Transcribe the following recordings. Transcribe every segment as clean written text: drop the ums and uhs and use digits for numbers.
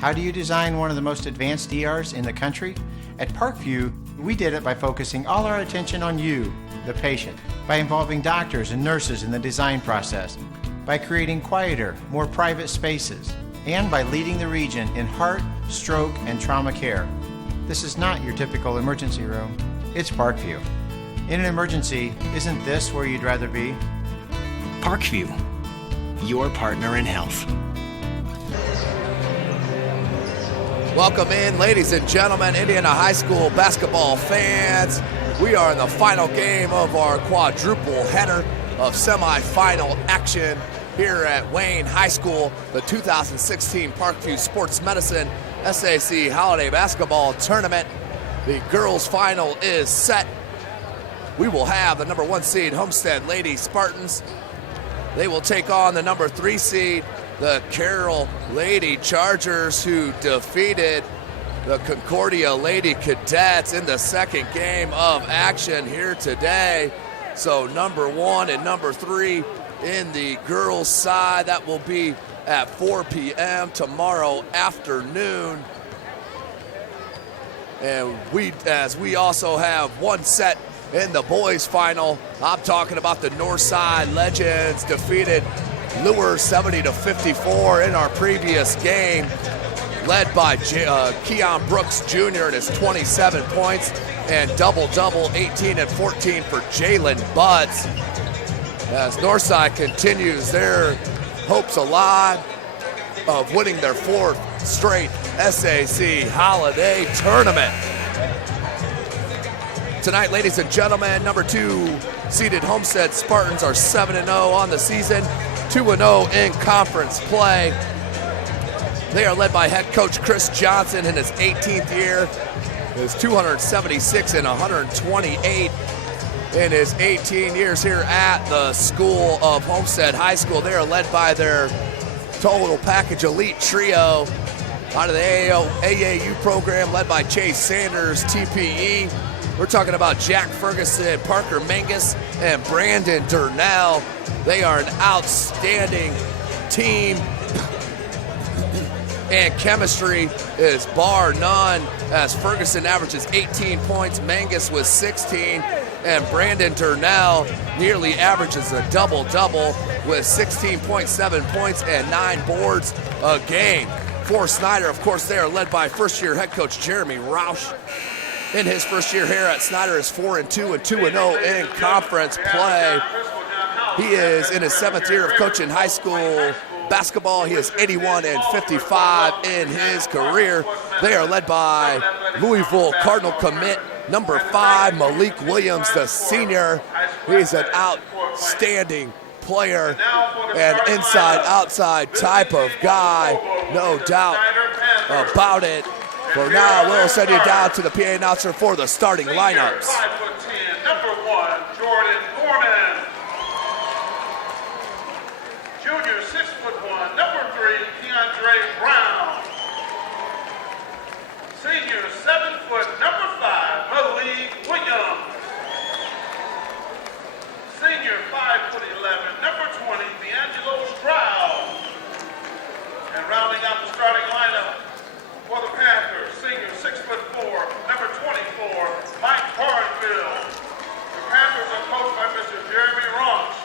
How do you design one of the most advanced ERs in the country? At Parkview, we did it by focusing all our attention on you, the patient, by involving doctors and nurses in the design process, by creating quieter, more private spaces, and by leading the region in heart, stroke, and trauma care. This is not your typical emergency room. It's Parkview. In an emergency, isn't this where you'd rather be? Parkview, your partner in health. Welcome in, ladies and gentlemen, Indiana High School basketball fans. We are in the final game of our quadruple header of semifinal action here at Wayne High School, the 2016 Parkview Sports Medicine SAC Holiday Basketball Tournament. The girls' final is set. We will have the number 1 seed Homestead Lady Spartans. They will take on the number 3 seed, the Carroll Lady Chargers, who defeated the Concordia Lady Cadets in the second game of action here today. So number 1 and number 3 in the girls' side. That will be at 4 p.m. tomorrow afternoon. And we also have one set in the boys' final. I'm talking about the Northside Legends defeated Lure 70-54 in our previous game, led by Keon Brooks Jr. and his 27 points and double-double, 18 and 14 for Jalen Butts. As Northside continues their hopes alive of winning their 4th straight SAC Holiday Tournament. Tonight, ladies and gentlemen, number 2 seeded Homestead Spartans are 7-0 on the season, 2-0 in conference play. They are led by head coach Chris Johnson in his 18th year. His 276 and 128 in his 18 years here at the school of Homestead High School. They are led by their total package elite trio out of the AAU program, led by Chase Sanders, TPE. We're talking about Jack Ferguson, Parker Mangus, and Brandon Durnell. They are an outstanding team, and chemistry is bar none, as Ferguson averages 18 points, Mangus with 16, and Brandon Durnell nearly averages a double-double with 16.7 points and 9 boards a game. For Snider, of course, they are led by first-year head coach Jeremy Roush. In his first year here at Snider is 4-2 and 2-0 in conference play. He is in his 7th year of coaching high school basketball. He is 81 and 55 in his career. They are led by Louisville Cardinal commit number 5, Malik Williams, the senior. He's an outstanding player and inside-outside type of guy, no doubt about it. For now, we'll send you down to the PA announcer for the starting lineups. 5'10", number 1, Jordan Foreman. Junior, 6'1", number 3, Keandre Brown. Senior, 7 foot, number 5, Malik Williams. Senior, 5'11", number 20, D'Angelo Stroud. And rounding out the starting lineup for the Panthers, senior, 6'4", number 24, Mike Barnfield. The Panthers are coached by Mr. Jeremy Ronch.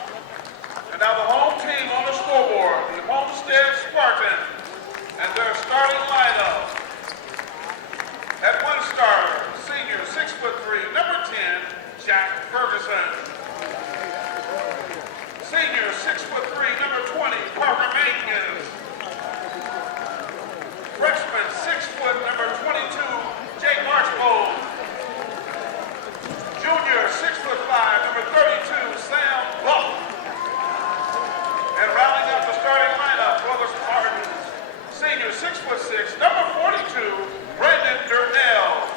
And now the home team on the scoreboard, the Homestead Spartans, and their starting lineup. At one starter, senior, 6'3", number 10, Jack Ferguson. Senior, 6'3", number 20, Parker Mangus. Freshman, 6 foot, number 22, Jake Archbold. Junior, 6'5", number 32, Sam Buck. And rounding up the starting lineup for the Spartans, senior, 6'6", number 42, Brandon Durnell.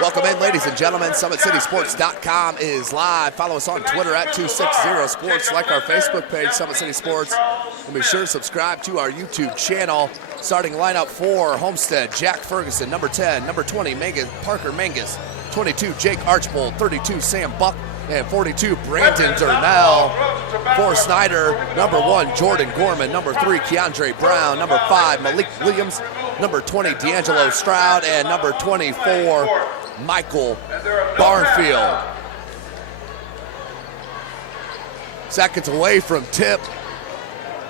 Welcome in, ladies and gentlemen. SummitCitySports.com is live. Follow us on Twitter at 260sports. Like our Facebook page, Summit City Sports. And be sure to subscribe to our YouTube channel. Starting lineup for Homestead, Jack Ferguson, number 10, number 20, Parker Mangus, 22, Jake Archbold, 32, Sam Buck, And 42, Brandon Durnell. For Snider, number 1, Jordan Gorman. Number 3, Keandre Brown. Number 5, Malik Williams. Number 20, D'Angelo Stroud. And number 24, Michael Barnfield. Seconds away from tip.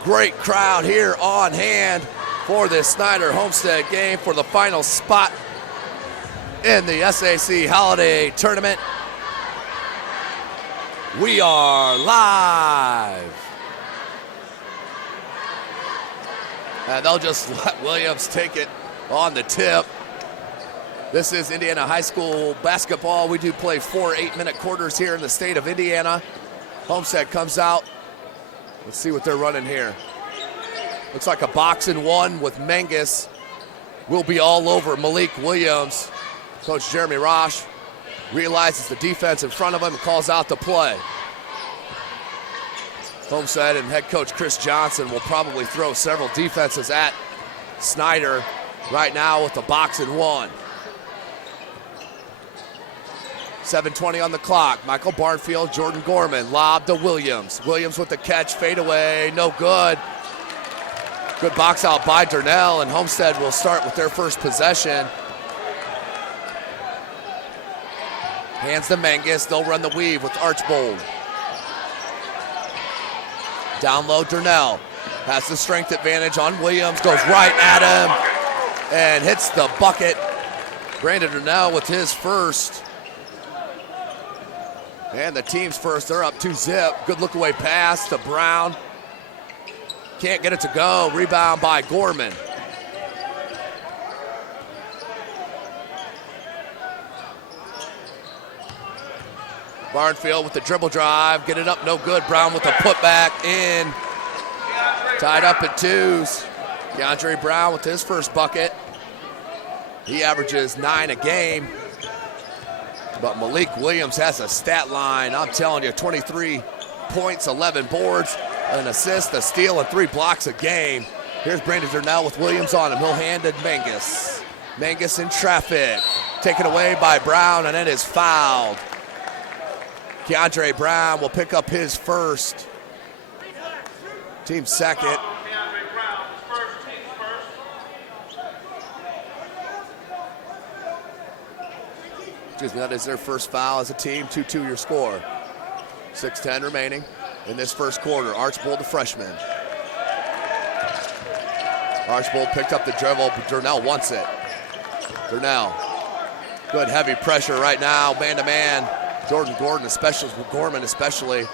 Great crowd here on hand for this Snider Homestead game for the final spot in the SAC Holiday Tournament. We are live. And they'll just let Williams take it on the tip. This is Indiana High School basketball. We do play 4 8-minute quarters here in the state of Indiana. Homestead comes out. Let's see what they're running here. Looks like a box and one with Mangus. Will be all over Malik Williams. Coach Jeremy Rosh realizes the defense in front of him and calls out the play. Homestead and head coach Chris Johnson will probably throw several defenses at Snider right now with the box and one. 7:20 on the clock. Michael Barnfield, Jordan Gorman, lob to Williams. Williams with the catch, fade away, no good. Good box out by Durnell, and Homestead will start with their first possession. Hands to Mangus, they'll run the weave with Archbold. Down low, Durnell has the strength advantage on Williams, goes right at him, and hits the bucket. Brandon Durnell with his first. And the team's first, they're up 2-zip. Good look away pass to Brown. Can't get it to go. Rebound by Gorman. Barnfield with the dribble drive. Get it up, no good. Brown with the putback in. Tied up at 2s. Keandre Brown with his first bucket. He averages 9 a game. But Malik Williams has a stat line, I'm telling you, 23 points, 11 boards, an assist, a steal, and 3 blocks a game. Here's Brandon Durnell with Williams on him. He'll hand it Mangus. Mangus in traffic. Taken away by Brown, and it is fouled. Keandre Brown will pick up his first. Team second. Excuse me, that is their first foul as a team. 2-2 your score. 6:10 remaining in this first quarter. Archbold, the freshman. Archbold picked up the dribble, but Durnell wants it. Durnell, good heavy pressure right now, man-to-man. Jordan Gorman especially.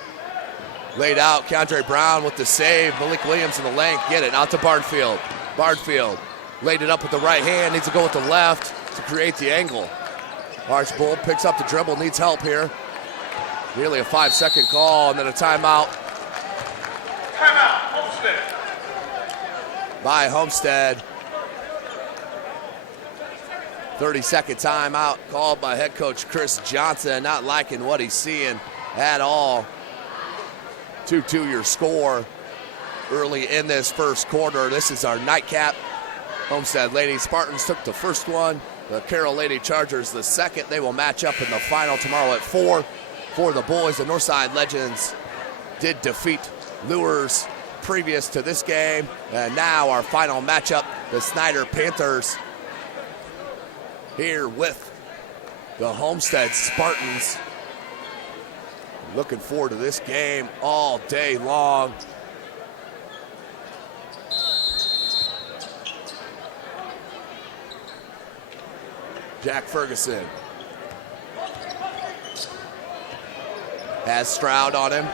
Laid out, Keandre Brown with the save. Malik Williams in the length, get it, out to Barnfield. Barnfield laid it up with the right hand, needs to go with the left to create the angle. Archbold picks up the dribble, needs help here. Nearly a 5-second call, and then a timeout. Timeout, Homestead. By Homestead. 30-second timeout called by head coach Chris Johnson. Not liking what he's seeing at all. 2-2 your score early in this first quarter. This is our nightcap. Homestead Lady Spartans took the first one. The Carroll Lady Chargers the second. They will match up in the final tomorrow at 4. For the boys, the Northside Legends did defeat Lures previous to this game. And now our final matchup, the Snider Panthers here with the Homestead Spartans. Looking forward to this game all day long. Jack Ferguson has Stroud on him.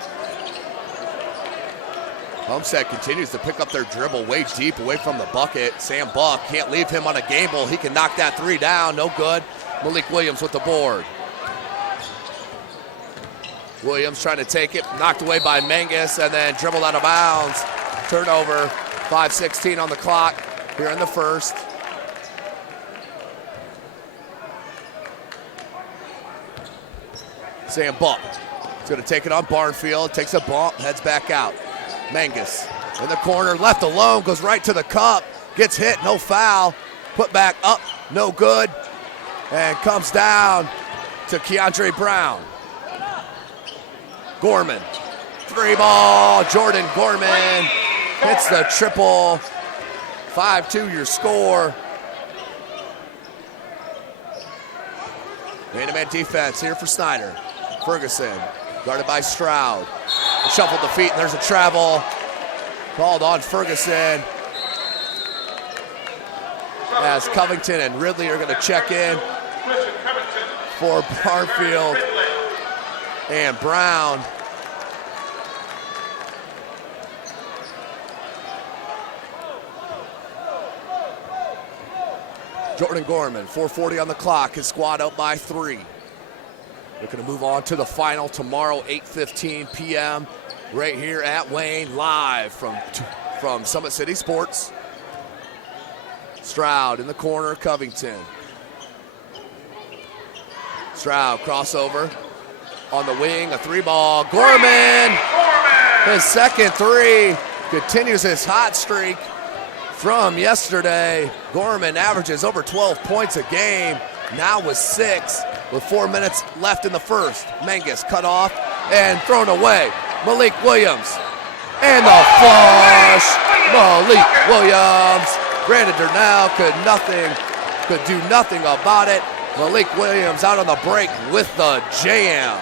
Homestead continues to pick up their dribble way deep away from the bucket. Sam Buck can't leave him on a gamble. He can knock that 3 down, no good. Malik Williams with the board. Williams trying to take it, knocked away by Mangus, and then dribbled out of bounds. Turnover, 5:16 on the clock here in the first. Sam Buck is going to take it on Barnfield, takes a bump, heads back out. Mangus in the corner, left alone, goes right to the cup, gets hit, no foul. Put back up, no good, and comes down to Keandre Brown. Gorman, 3-ball. Jordan Gorman hits the triple. 5-2 your score. Man-to-man defense here for Snider. Ferguson, guarded by Stroud. Shuffled the feet, and there's a travel. Called on Ferguson. As Covington and Ridley are going to check in for Barfield and Brown. Jordan Gorman, 4:40 on the clock. His squad out by 3. They're going to move on to the final tomorrow, 8:15 p.m. right here at Wayne, live from SummitCitySports. Stroud in the corner, Covington. Stroud crossover on the wing, a 3-ball. Gorman, his second 3, continues his hot streak from yesterday. Gorman averages over 12 points a game, now with 6, with 4 minutes left in the first. Mangus cut off and thrown away. Malik Williams, and the flush. Malik Williams. Brandon Durnell could do nothing about it. Malik Williams out on the break with the jam.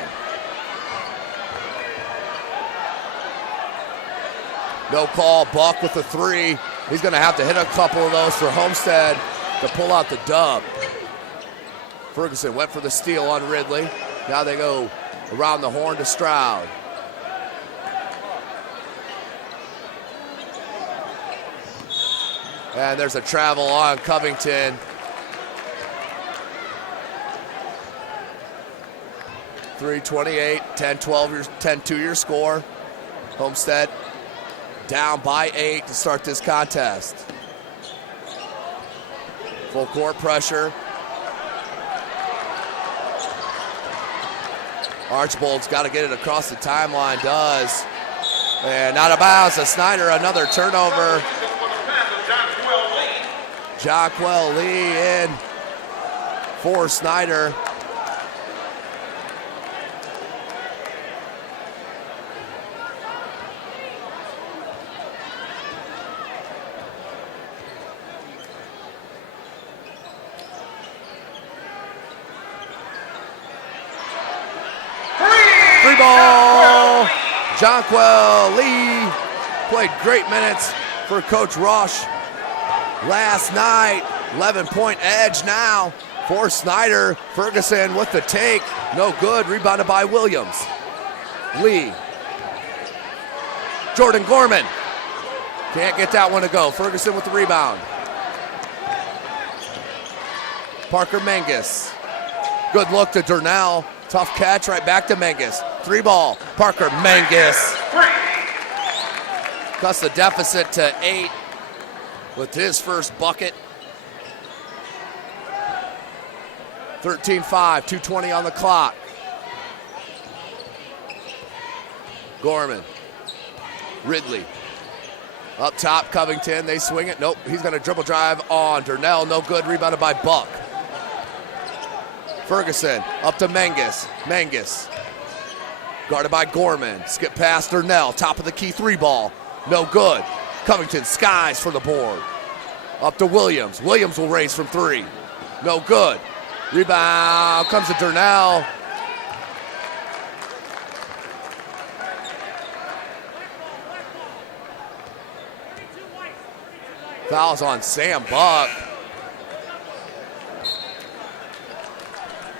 No call, Buck with the 3. He's going to have to hit a couple of those for Homestead to pull out the dub. Ferguson went for the steal on Ridley. Now they go around the horn to Stroud. And there's a travel on Covington. 3:28, 10-2 your score. Homestead down by 8 to start this contest. Full court pressure. Archbold's got to get it across the timeline, does. And out of bounds to Snider, another turnover. Jonquel Lee in for Snider. Three ball. Jonquel Lee played great minutes for Coach Rush last night. 11-point edge now for Snider. Ferguson with the take. No good. Rebounded by Williams. Lee. Jordan Gorman. Can't get that one to go. Ferguson with the rebound. Parker Mangus. Good look to Durnell. Tough catch right back to Mangus. 3-ball. Parker Mangus. Cuts the deficit to 8 with his first bucket. 13-5, 2:20 on the clock. Gorman. Ridley. Up top, Covington. They swing it. Nope, he's going to dribble drive on Durnell. No good. Rebounded by Buck. Ferguson up to Mangus. Mangus. Guarded by Gorman. Skip past Durnell. Top of the key 3-ball. No good. Covington skies for the board. Up to Williams. Williams will raise from 3. No good. Rebound comes to Durnell. Fouls on Sam Buck.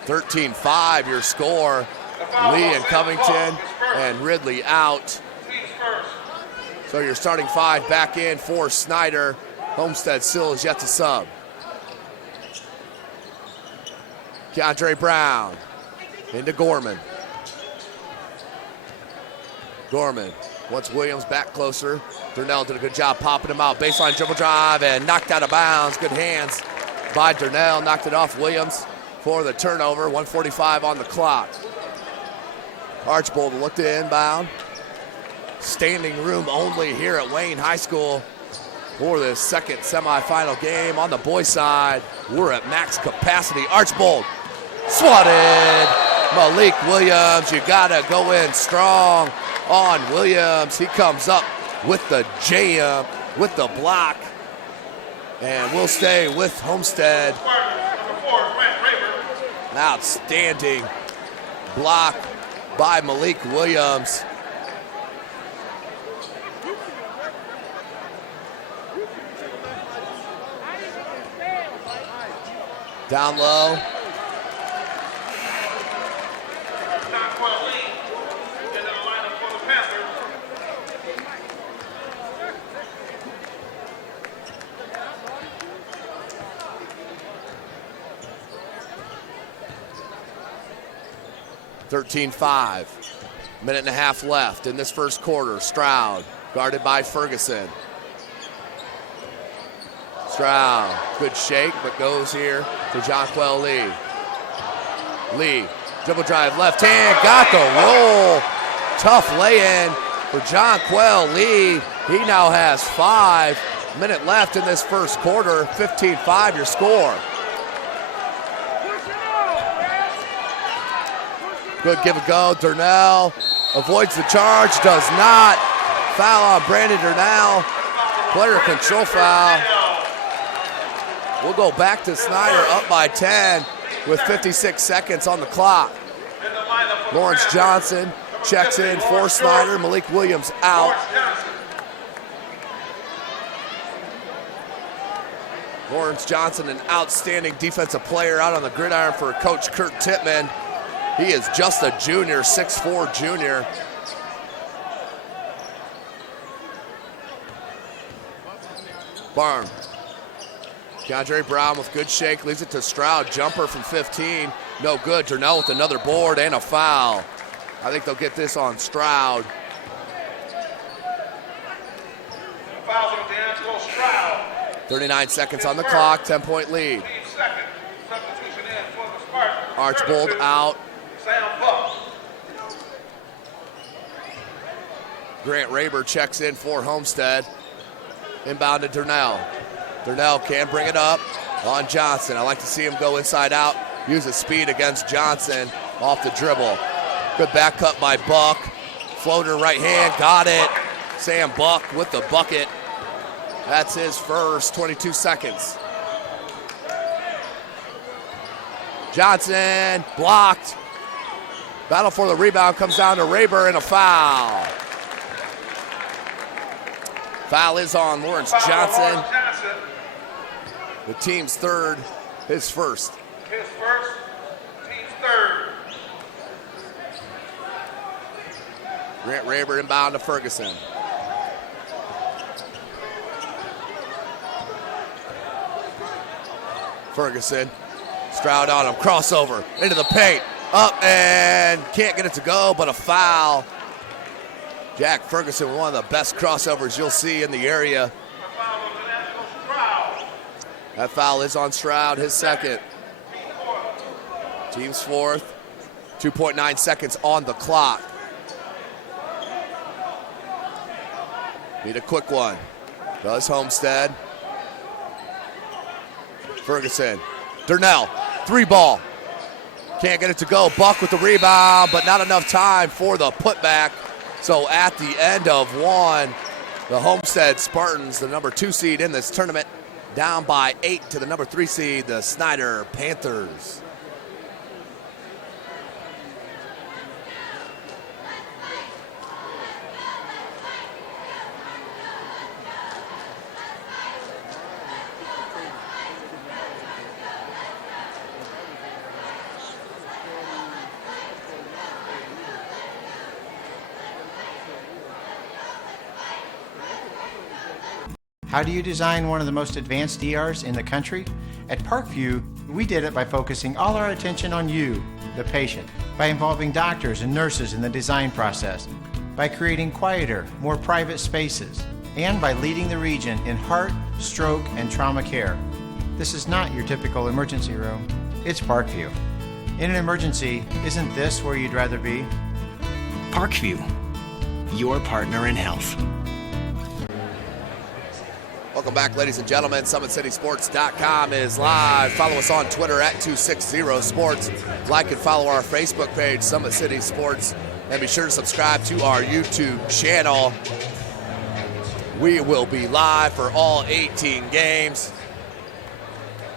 13-5 your score. Lee and Covington and Ridley out. So your starting 5 back in for Snider. Homestead still is yet to sub. Keandre Brown into Gorman. Gorman wants Williams back closer. Durnell did a good job popping him out. Baseline dribble drive and knocked out of bounds. Good hands by Durnell. Knocked it off Williams for the turnover. 1:45 on the clock. Archbold looked to inbound. Standing room only here at Wayne High School for the second semifinal game. On the boys' side, we're at max capacity. Archbold swatted Malik Williams, you gotta go in strong on Williams. He comes up with the jam, with the block. And we'll stay with Homestead. An outstanding block by Malik Williams. Down low. (13-5). Minute and a half left in this first quarter. Stroud guarded by Ferguson. Stroud, good shake, but goes here to Jonquel Lee. Lee, dribble drive, left hand, got the roll. Tough lay-in for Jonquel Lee. He now has 5. Minute left in this first quarter. 15-5 your score. Good give and go. Durnell avoids the charge, does not. Foul on Brandon Durnell. Player control foul. We'll go back to Snider up by 10 with 56 seconds on the clock. Lawrence Johnson checks in for Snider. Malik Williams out. Lawrence Johnson, an outstanding defensive player out on the gridiron for Coach Kurt Tittman. He is just a junior, 6'4" junior. Barn. DeAndre Brown with good shake, leaves it to Stroud. Jumper from 15, no good. Durnell with another board and a foul. I think they'll get this on Stroud. Fouls on D'Angelo Stroud. 39 seconds on the clock, 10-point lead. Archbold out. Sam Buck. Grant Raber checks in for Homestead. Inbound to Durnell. Durnell can bring it up on Johnson. I like to see him go inside out, use his speed against Johnson off the dribble. Good back cut by Buck. Floater right hand, got it. Sam Buck with the bucket. That's his first, 22 seconds. Johnson blocked. Battle for the rebound comes down to Raber and a foul. Foul is on Lawrence Johnson. The team's third, his first. His first, team's third. Grant Raber inbound to Ferguson. Ferguson, Stroud on him, crossover into the paint, up and can't get it to go, but a foul. Jack Ferguson, one of the best crossovers you'll see in the area. That foul is on Stroud, his second. Team's fourth, 2.9 seconds on the clock. Need a quick one. Does Homestead. Ferguson, Durnell, 3-ball. Can't get it to go. Buck with the rebound, but not enough time for the putback. So at the end of one, the Homestead Spartans, the number 2 seed in this tournament, down by 8 to the number 3 seed, the Snider Panthers. How do you design one of the most advanced ERs in the country? At Parkview, we did it by focusing all our attention on you, the patient, by involving doctors and nurses in the design process, by creating quieter, more private spaces, and by leading the region in heart, stroke, and trauma care. This is not your typical emergency room. It's Parkview. In an emergency, isn't this where you'd rather be? Parkview, your partner in health. Welcome back, ladies and gentlemen. SummitCitySports.com is live. Follow us on Twitter at 260sports. Like and follow our Facebook page, Summit City Sports. And be sure to subscribe to our YouTube channel. We will be live for all 18 games.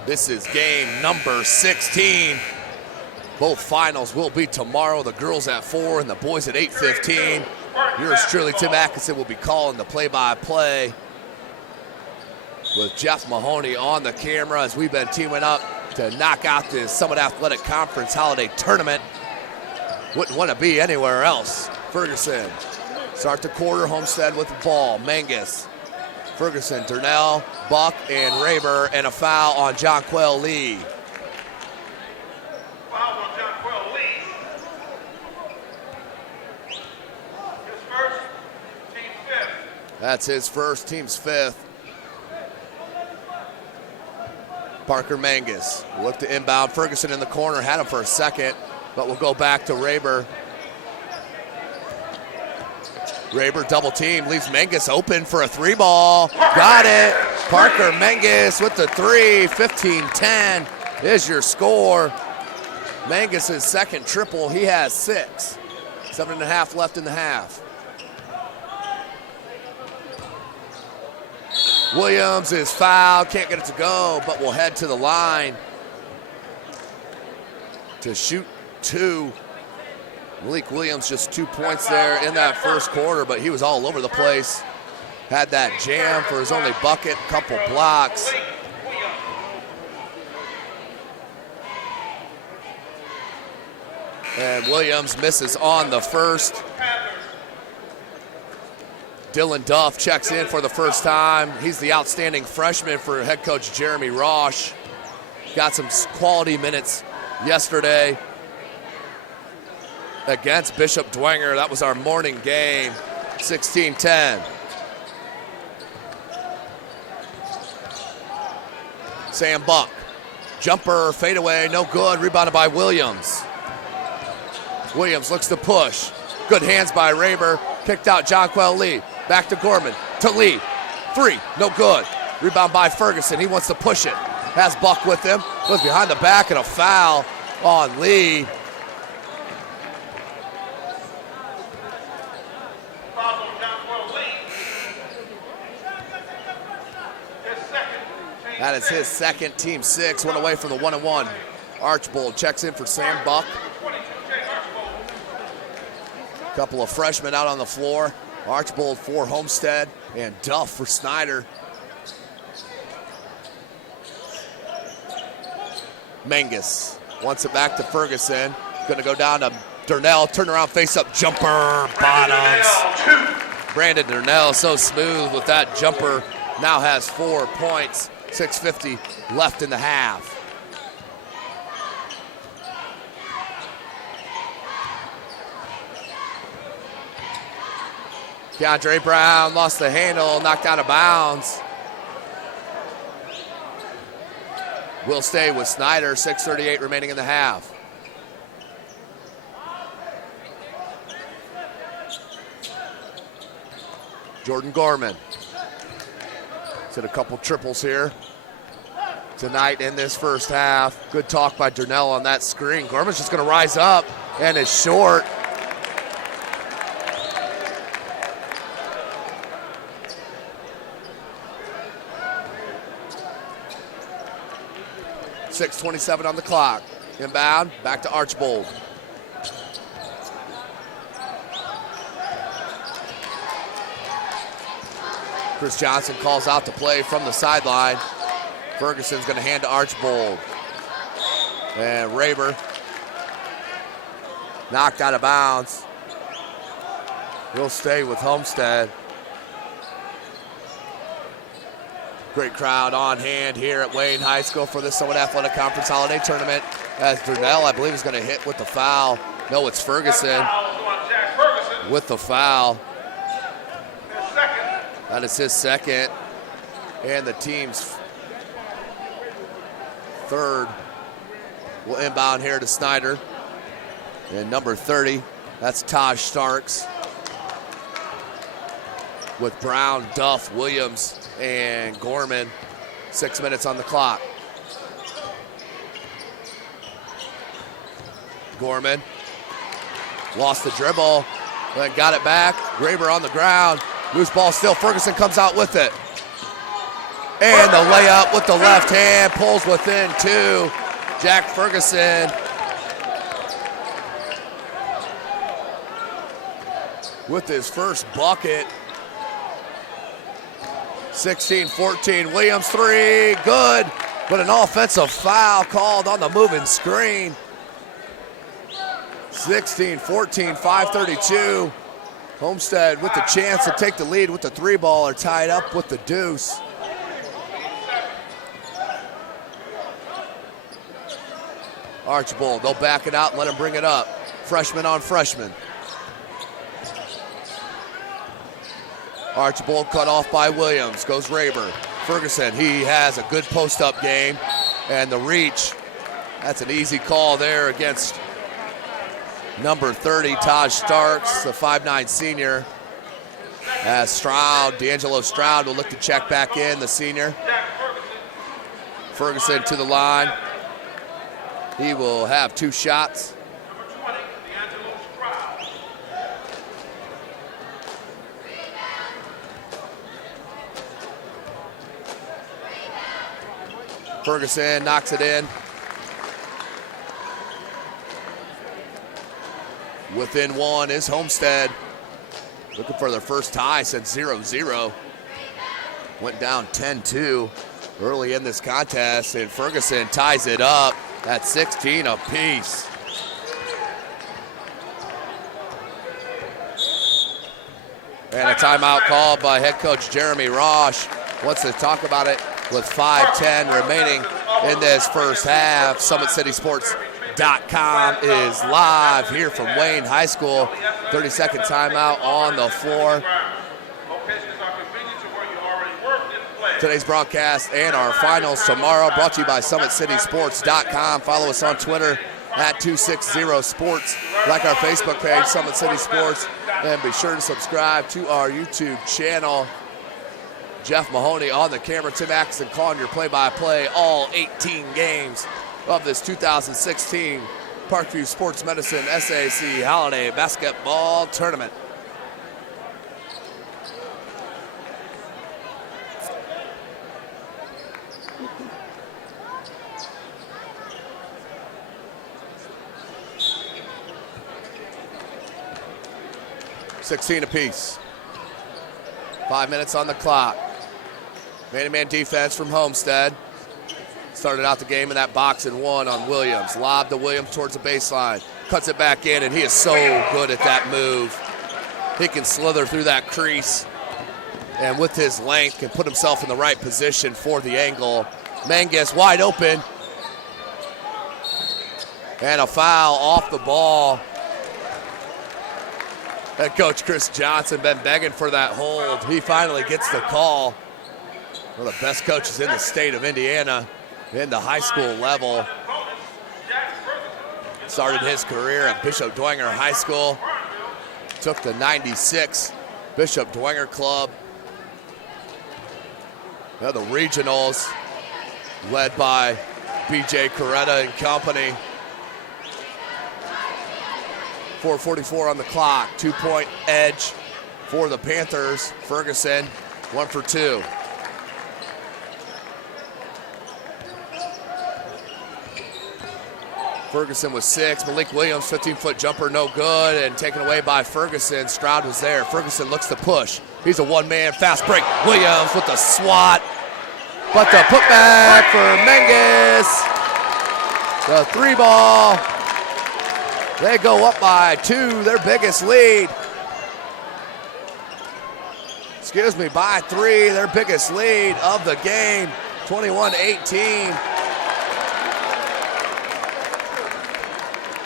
This is game number 16. Both finals will be tomorrow. The girls at 4 and the boys at 8:15. Yours truly, Tim Atkinson, will be calling the play-by-play with Jeff Mahoney on the camera as we've been teaming up to knock out the Summit Athletic Conference Holiday Tournament. Wouldn't want to be anywhere else. Ferguson start the quarter. Homestead with the ball. Mangus, Ferguson, Durnell, Buck, and Raber, and a foul on Jonquel Lee. Foul on Jonquel Lee. His first, team fifth. That's his first, team's fifth. Parker Mangus looked to inbound. Ferguson in the corner, had him for a second, but we'll go back to Raber. Raber double team, leaves Mangus open for a 3-ball. Got it. Parker Mangus with the 3, 15-10 is your score. Mangus' second triple, he has 6. 7.5 left in the half. Williams is fouled, can't get it to go, but will head to the line to shoot 2. Malik Williams just 2 points there in that first quarter, but he was all over the place. Had that jam for his only bucket, couple blocks. And Williams misses on the first. Dylan Duff checks in for the first time. He's the outstanding freshman for head coach Jeremy Roche. Got some quality minutes yesterday against Bishop Dwenger. That was our morning game, 16-10. Sam Buck, jumper, fadeaway, no good, rebounded by Williams. Williams looks to push. Good hands by Raber, kicked out Jonquel Lee. Back to Gorman, to Lee, 3, no good. Rebound by Ferguson, he wants to push it. Has Buck with him, goes behind the back and a foul on Lee. That is his second, team 6, went away from the 1-1. Archbold checks in for Sam Buck. Couple of freshmen out on the floor. Archbold for Homestead and Duff for Snider. Mangus wants it back to Ferguson. Going to go down to Durnell. Turnaround face-up jumper. Bottoms. Brandon Durnell so smooth with that jumper. Now has 4 points. 6:50 left in the half. DeAndre Brown lost the handle, knocked out of bounds. Will stay with Snider, 6:38 remaining in the half. Jordan Gorman. He's hit a couple triples here tonight in this first half. Good talk by Durnell on that screen. Gorman's just gonna rise up and is short. .6:27 on the clock. Inbound, back to Archbold. Chris Johnson calls out to play from the sideline. Ferguson's going to hand to Archbold. And Raber knocked out of bounds. He'll stay with Homestead. Great crowd on hand here at Wayne High School for the Summit Athletic Conference Holiday Tournament. As Durnell, I believe, is going to hit with the foul. No, it's Ferguson with the foul. That is his second. And the team's third will inbound here to Snider. And number 30, that's Taj Starks. with Brown, Duff, Williams, and Gorman. 6 minutes on the clock. Gorman lost the dribble, then got it back. Graber on the ground. Loose ball still. Ferguson comes out with it. And the layup with the left hand, pulls within 2. Jack Ferguson with his first bucket. 16-14, Williams 3, good, but an offensive foul called on the moving screen. 16-14, 5:32. Homestead with the chance to take the lead with the 3-ball, are tied up with the deuce. Archibald, they'll back it out and let him bring it up. Freshman on freshman. Archibald cut off by Williams, goes Raber. Ferguson, he has a good post-up game, and the reach, that's an easy call there against number 30, Taj Starks, the 5'9" senior. As Stroud, D'Angelo Stroud will look to check back in, the senior. Ferguson to the line. He will have 2 shots. Ferguson knocks it in. Within 1 is Homestead. Looking for their first tie since 0-0. Went down 10-2 early in this contest, and Ferguson ties it up at 16 apiece. And a timeout called by head coach Jeremy Rosh. Wants to talk about it with 5:10 remaining in this first half. SummitCitySports.com is live here from Wayne High School. 30-second timeout on the floor. Today's broadcast and our finals tomorrow brought to you by SummitCitySports.com. Follow us on Twitter at 260sports. Like our Facebook page, Summit City Sports. And be sure to subscribe to our YouTube channel. Jeff Mahoney on the camera. Tim Atkinson calling your play-by-play all 18 games of this 2016 Parkview Sports Medicine SAC Holiday Basketball Tournament. $16 apiece. 5 minutes on the clock. Man-to-man defense from Homestead. Started out the game in that box and 1 on Williams. Lob to Williams towards the baseline. Cuts it back in, and he is so good at that move. He can slither through that crease, and with his length can put himself in the right position for the angle. Mangus wide open. And a foul off the ball. Head coach Chris Johnson been begging for that hold. He finally gets the call. One of the best coaches in the state of Indiana in the high school level. Started his career at Bishop Dwenger High School. Took the 96 Bishop Dwenger Club. Now the regionals led by BJ Coretta and company. 4:44 on the clock. 2-point edge for the Panthers. Ferguson, 1 for 2. Ferguson with 6. Malik Williams, 15-foot jumper, no good, and taken away by Ferguson. Stroud was there. Ferguson looks to push. He's a one-man fast break. Williams with the swat. But the putback for Mangus. The 3-ball. They go up by 2, their biggest lead. Excuse me, by 3, their biggest lead of the game, 21-18.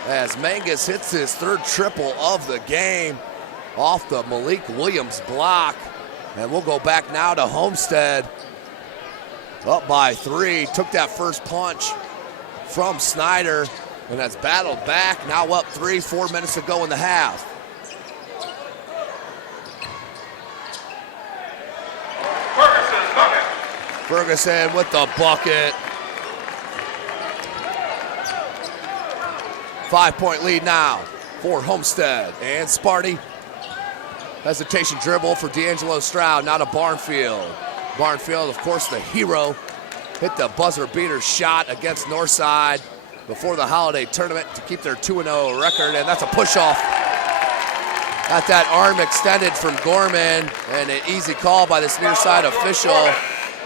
As Mangus hits his 3rd triple of the game off the Malik Williams block. And we'll go back now to Homestead. Up by 3, took that first punch from Snider. And that's battled back, now up 3, 4 minutes to go in the half. Ferguson with the bucket. 5-point lead now for Homestead. And Sparty. Hesitation dribble for D'Angelo Stroud, now to Barnfield. Barnfield, of course, the hero. Hit the buzzer beater shot against Northside before the holiday tournament to keep their 2-0 record, and that's a push-off. Got that arm extended from Gorman, and an easy call by this near side official.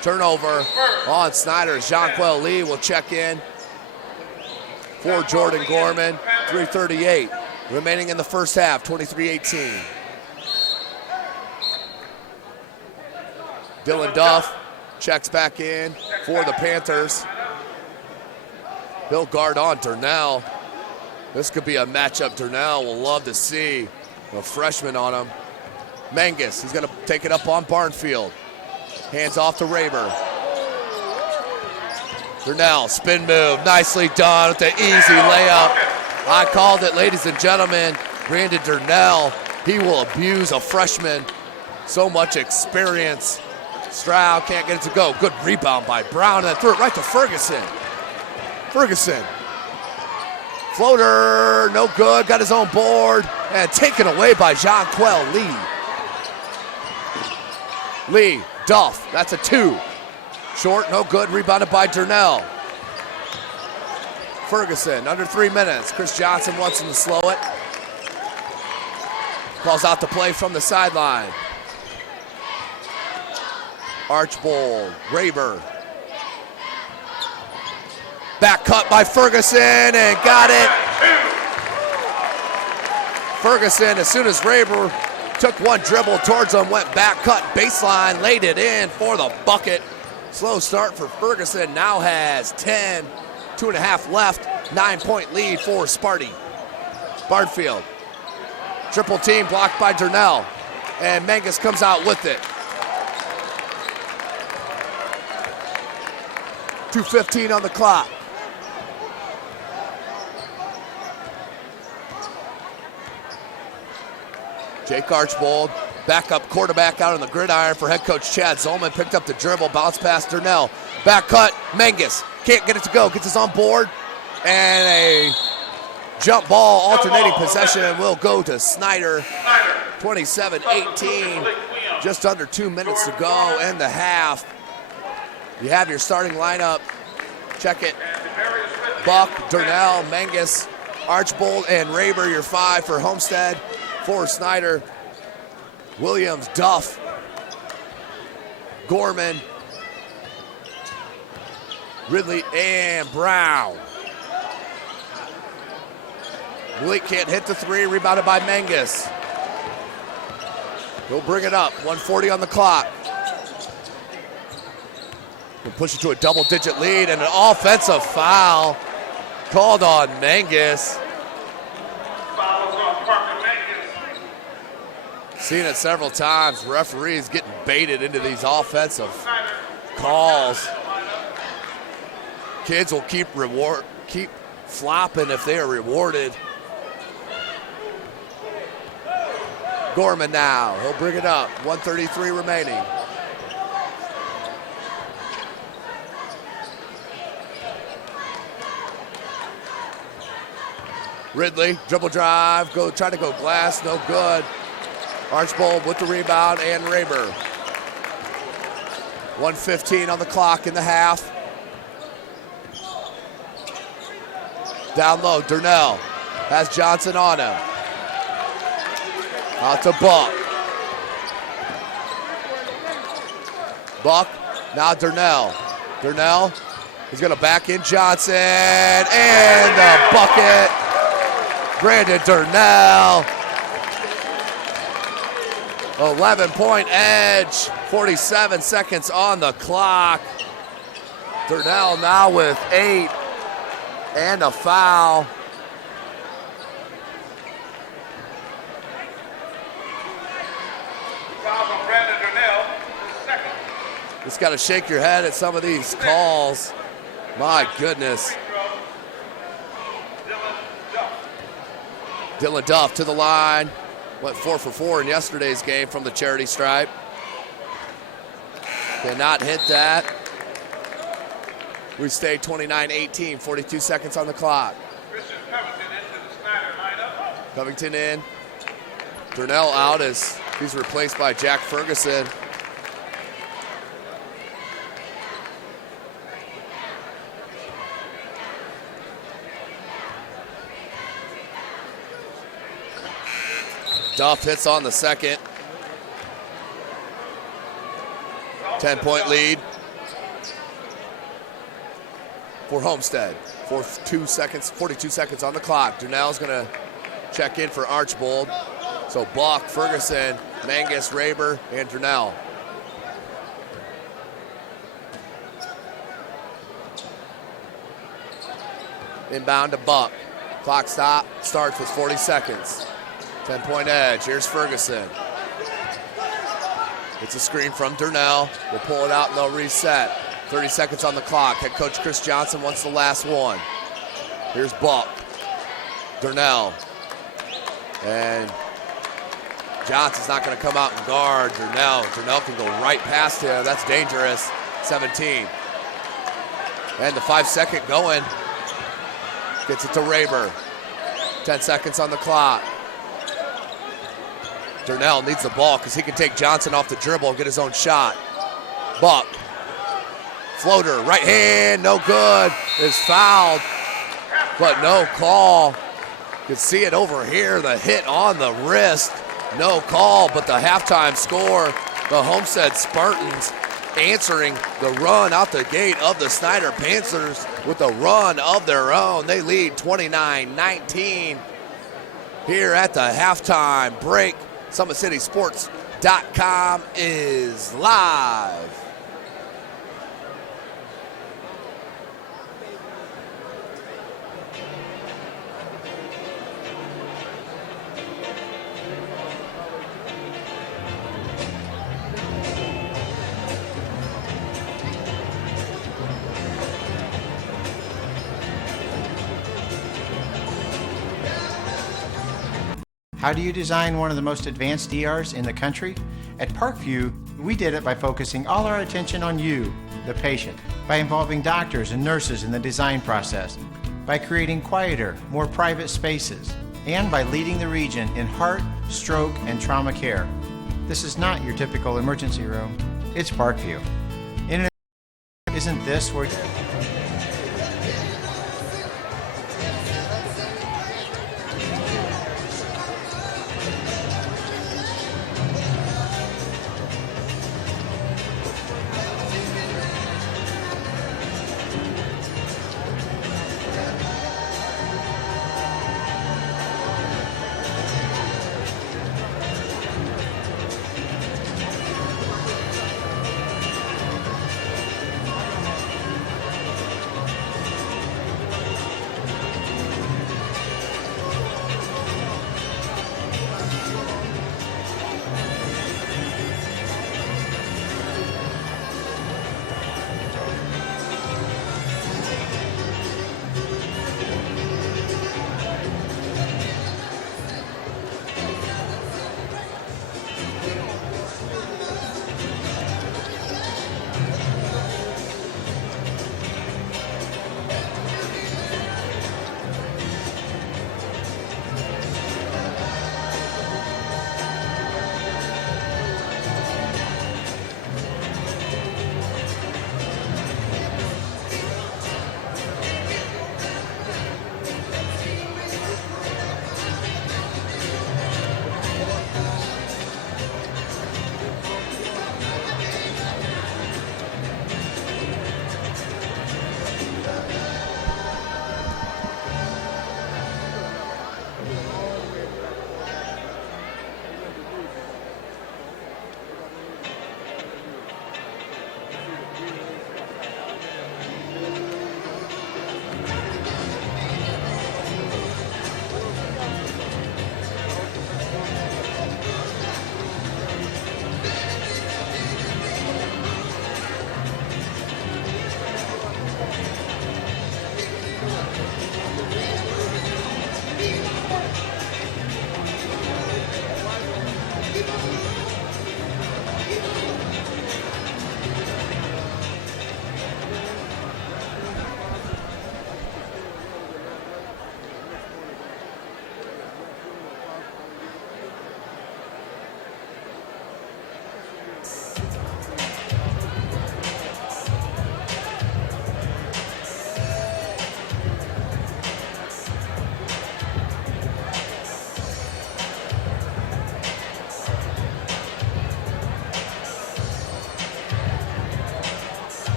Turnover on Snider. Jonquel Lee will check in for Jordan Gorman. 3:38 remaining in the first half, 23-18. Dylan Duff checks back in for the Panthers. He'll guard on Durnell. This could be a matchup Durnell will love to see. A freshman on him. Mangus, he's going to take it up on Barnfield. Hands off to Raber. Durnell, spin move, nicely done with the easy layup. I called it, ladies and gentlemen. Brandon Durnell, he will abuse a freshman. So much experience. Stroud can't get it to go. Good rebound by Brown, and threw it right to Ferguson. Ferguson. Floater, no good, got his own board, and taken away by Jonquel Lee. Lee, Duff, that's a 2. Short, no good, rebounded by Durnell. Ferguson, under 3 minutes. Chris Johnson wants him to slow it. Calls out the play from the sideline. Archbold, Raber. Back cut by Ferguson and got it. Ferguson, as soon as Raber took one dribble towards him, went back cut baseline, laid it in for the bucket. Slow start for Ferguson, now has 10, 2.5 left, 9-point lead for Sparty. Barnfield, triple team blocked by Durnell, and Mangus comes out with it. 2:15 on the clock. Jake Archbold, backup quarterback out on the gridiron for head coach Chad Zolman. Picked up the dribble, bounce pass Durnell. Back cut, Mangus. Can't get it to go, gets us on board. And a jump ball, alternating possession will go to Snider. 27-18, just under 2 minutes to go in the half. You have your starting lineup. Check it. Buck, Durnell, Mangus, Archbold, and Raber, your 5 for Homestead. For Snider, Williams, Duff, Gorman, Ridley, and Brown. Malik can't hit the 3, rebounded by Mangus. He'll bring it up, 1:40 on the clock. We'll push it to a double-digit lead, and an offensive foul called on Mangus. Seen it several times. Referees getting baited into these offensive calls. Kids will keep flopping if they are rewarded. Gorman now. He'll bring it up. 1:33 remaining. Ridley, dribble drive, trying to go glass, no good. Archbold with the rebound and Raber. 1:15 on the clock in the half. Down low, Durnell has Johnson on him. Out to Buck. Buck, now Durnell. Durnell, he's gonna back in Johnson, and the bucket. Brandon Durnell. 11-point edge, 47 seconds on the clock. Durnell now with 8 and a foul. Foul on Brandon Durnell, second. Just got to shake your head at some of these calls. My goodness. Dylan Duff to the line. Went 4 for 4 in yesterday's game from the charity stripe. Cannot hit that. We stay 29-18, 42 seconds on the clock. Christian Covington into the Snider lineup. Covington in. Durnell out as he's replaced by Jack Ferguson. Duff hits on the second. 10-point lead for Homestead. 42 seconds on the clock. Durnell's gonna check in for Archbold. So Buck, Ferguson, Mangus, Raber, and Durnell. Inbound to Buck. Clock starts with 40 seconds. 10-point edge. Here's Ferguson. It's a screen from Durnell. We'll pull it out and they'll reset. 30 seconds on the clock. Head coach Chris Johnson wants the last one. Here's Buck. Durnell. And Johnson's not going to come out and guard Durnell. Durnell can go right past him. That's dangerous. 17. And the 5-second going. Gets it to Raber. 10 seconds on the clock. Durnell needs the ball because he can take Johnson off the dribble and get his own shot. Buck. Floater, right hand, no good. Is fouled, but no call. You can see it over here, the hit on the wrist. No call, but the halftime score, the Homestead Spartans answering the run out the gate of the Snider Panthers with a run of their own. They lead 29-19 here at the halftime break. SummitCitySports.com is live. How do you design one of the most advanced ERs in the country? At Parkview, we did it by focusing all our attention on you, the patient, by involving doctors and nurses in the design process, by creating quieter, more private spaces, and by leading the region in heart, stroke, and trauma care. This is not your typical emergency room. It's Parkview. Isn't this where...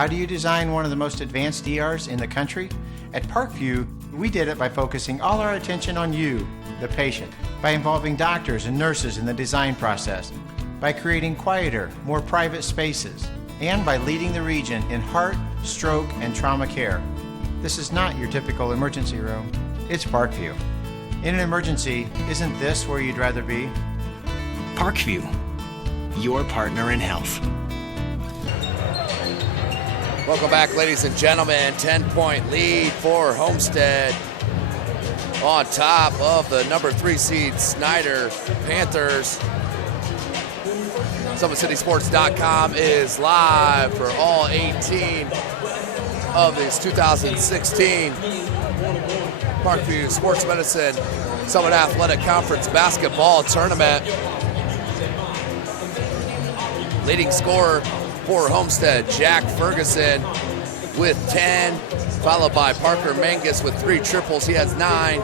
How do you design one of the most advanced ERs in the country? At Parkview, we did it by focusing all our attention on you, the patient, by involving doctors and nurses in the design process, by creating quieter, more private spaces, and by leading the region in heart, stroke, and trauma care. This is not your typical emergency room. It's Parkview. In an emergency, isn't this where you'd rather be? Parkview, your partner in health. Welcome back, ladies and gentlemen. 10-point lead for Homestead on top of the number 3 seed Snider Panthers. SummitCitySports.com is live for all 18 of this 2016 Parkview Sports Medicine Summit Athletic Conference basketball tournament. Leading scorer for Homestead, Jack Ferguson with 10, followed by Parker Mangus with 3 triples. He has 9.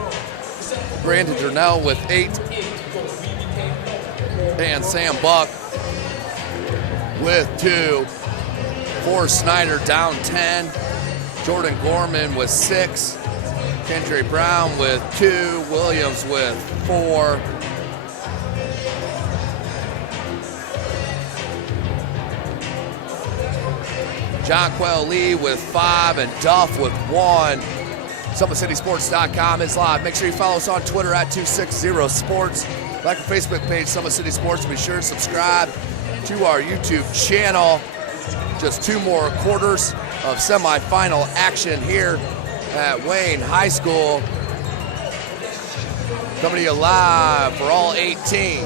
Brandon Durnell with 8. And Sam Buck with 2. For Snider down 10. Jordan Gorman with 6. Kendra Brown with 2. Williams with 4. Jonquel Lee with 5 and Duff with 1. SummitCitySports.com is live. Make sure you follow us on Twitter at 260sports. Like our Facebook page, Summit City Sports. Be sure to subscribe to our YouTube channel. Just 2 more quarters of semifinal action here at Wayne High School. Coming to you live for all 18.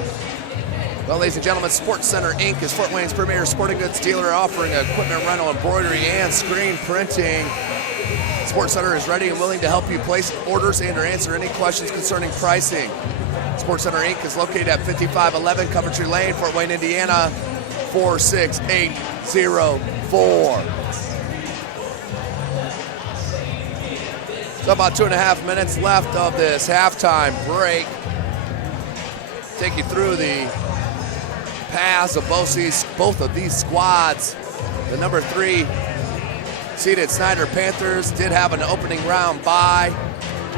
Well, ladies and gentlemen, Sports Center Inc. is Fort Wayne's premier sporting goods dealer, offering equipment rental, embroidery, and screen printing. Sports Center is ready and willing to help you place orders and or answer any questions concerning pricing. Sports Center Inc. is located at 5511 Coventry Lane, Fort Wayne, Indiana, 46804. So about 2.5 minutes left of this halftime break. Take you through the paths of both of these squads. The number 3 seeded Snider Panthers did have an opening round bye.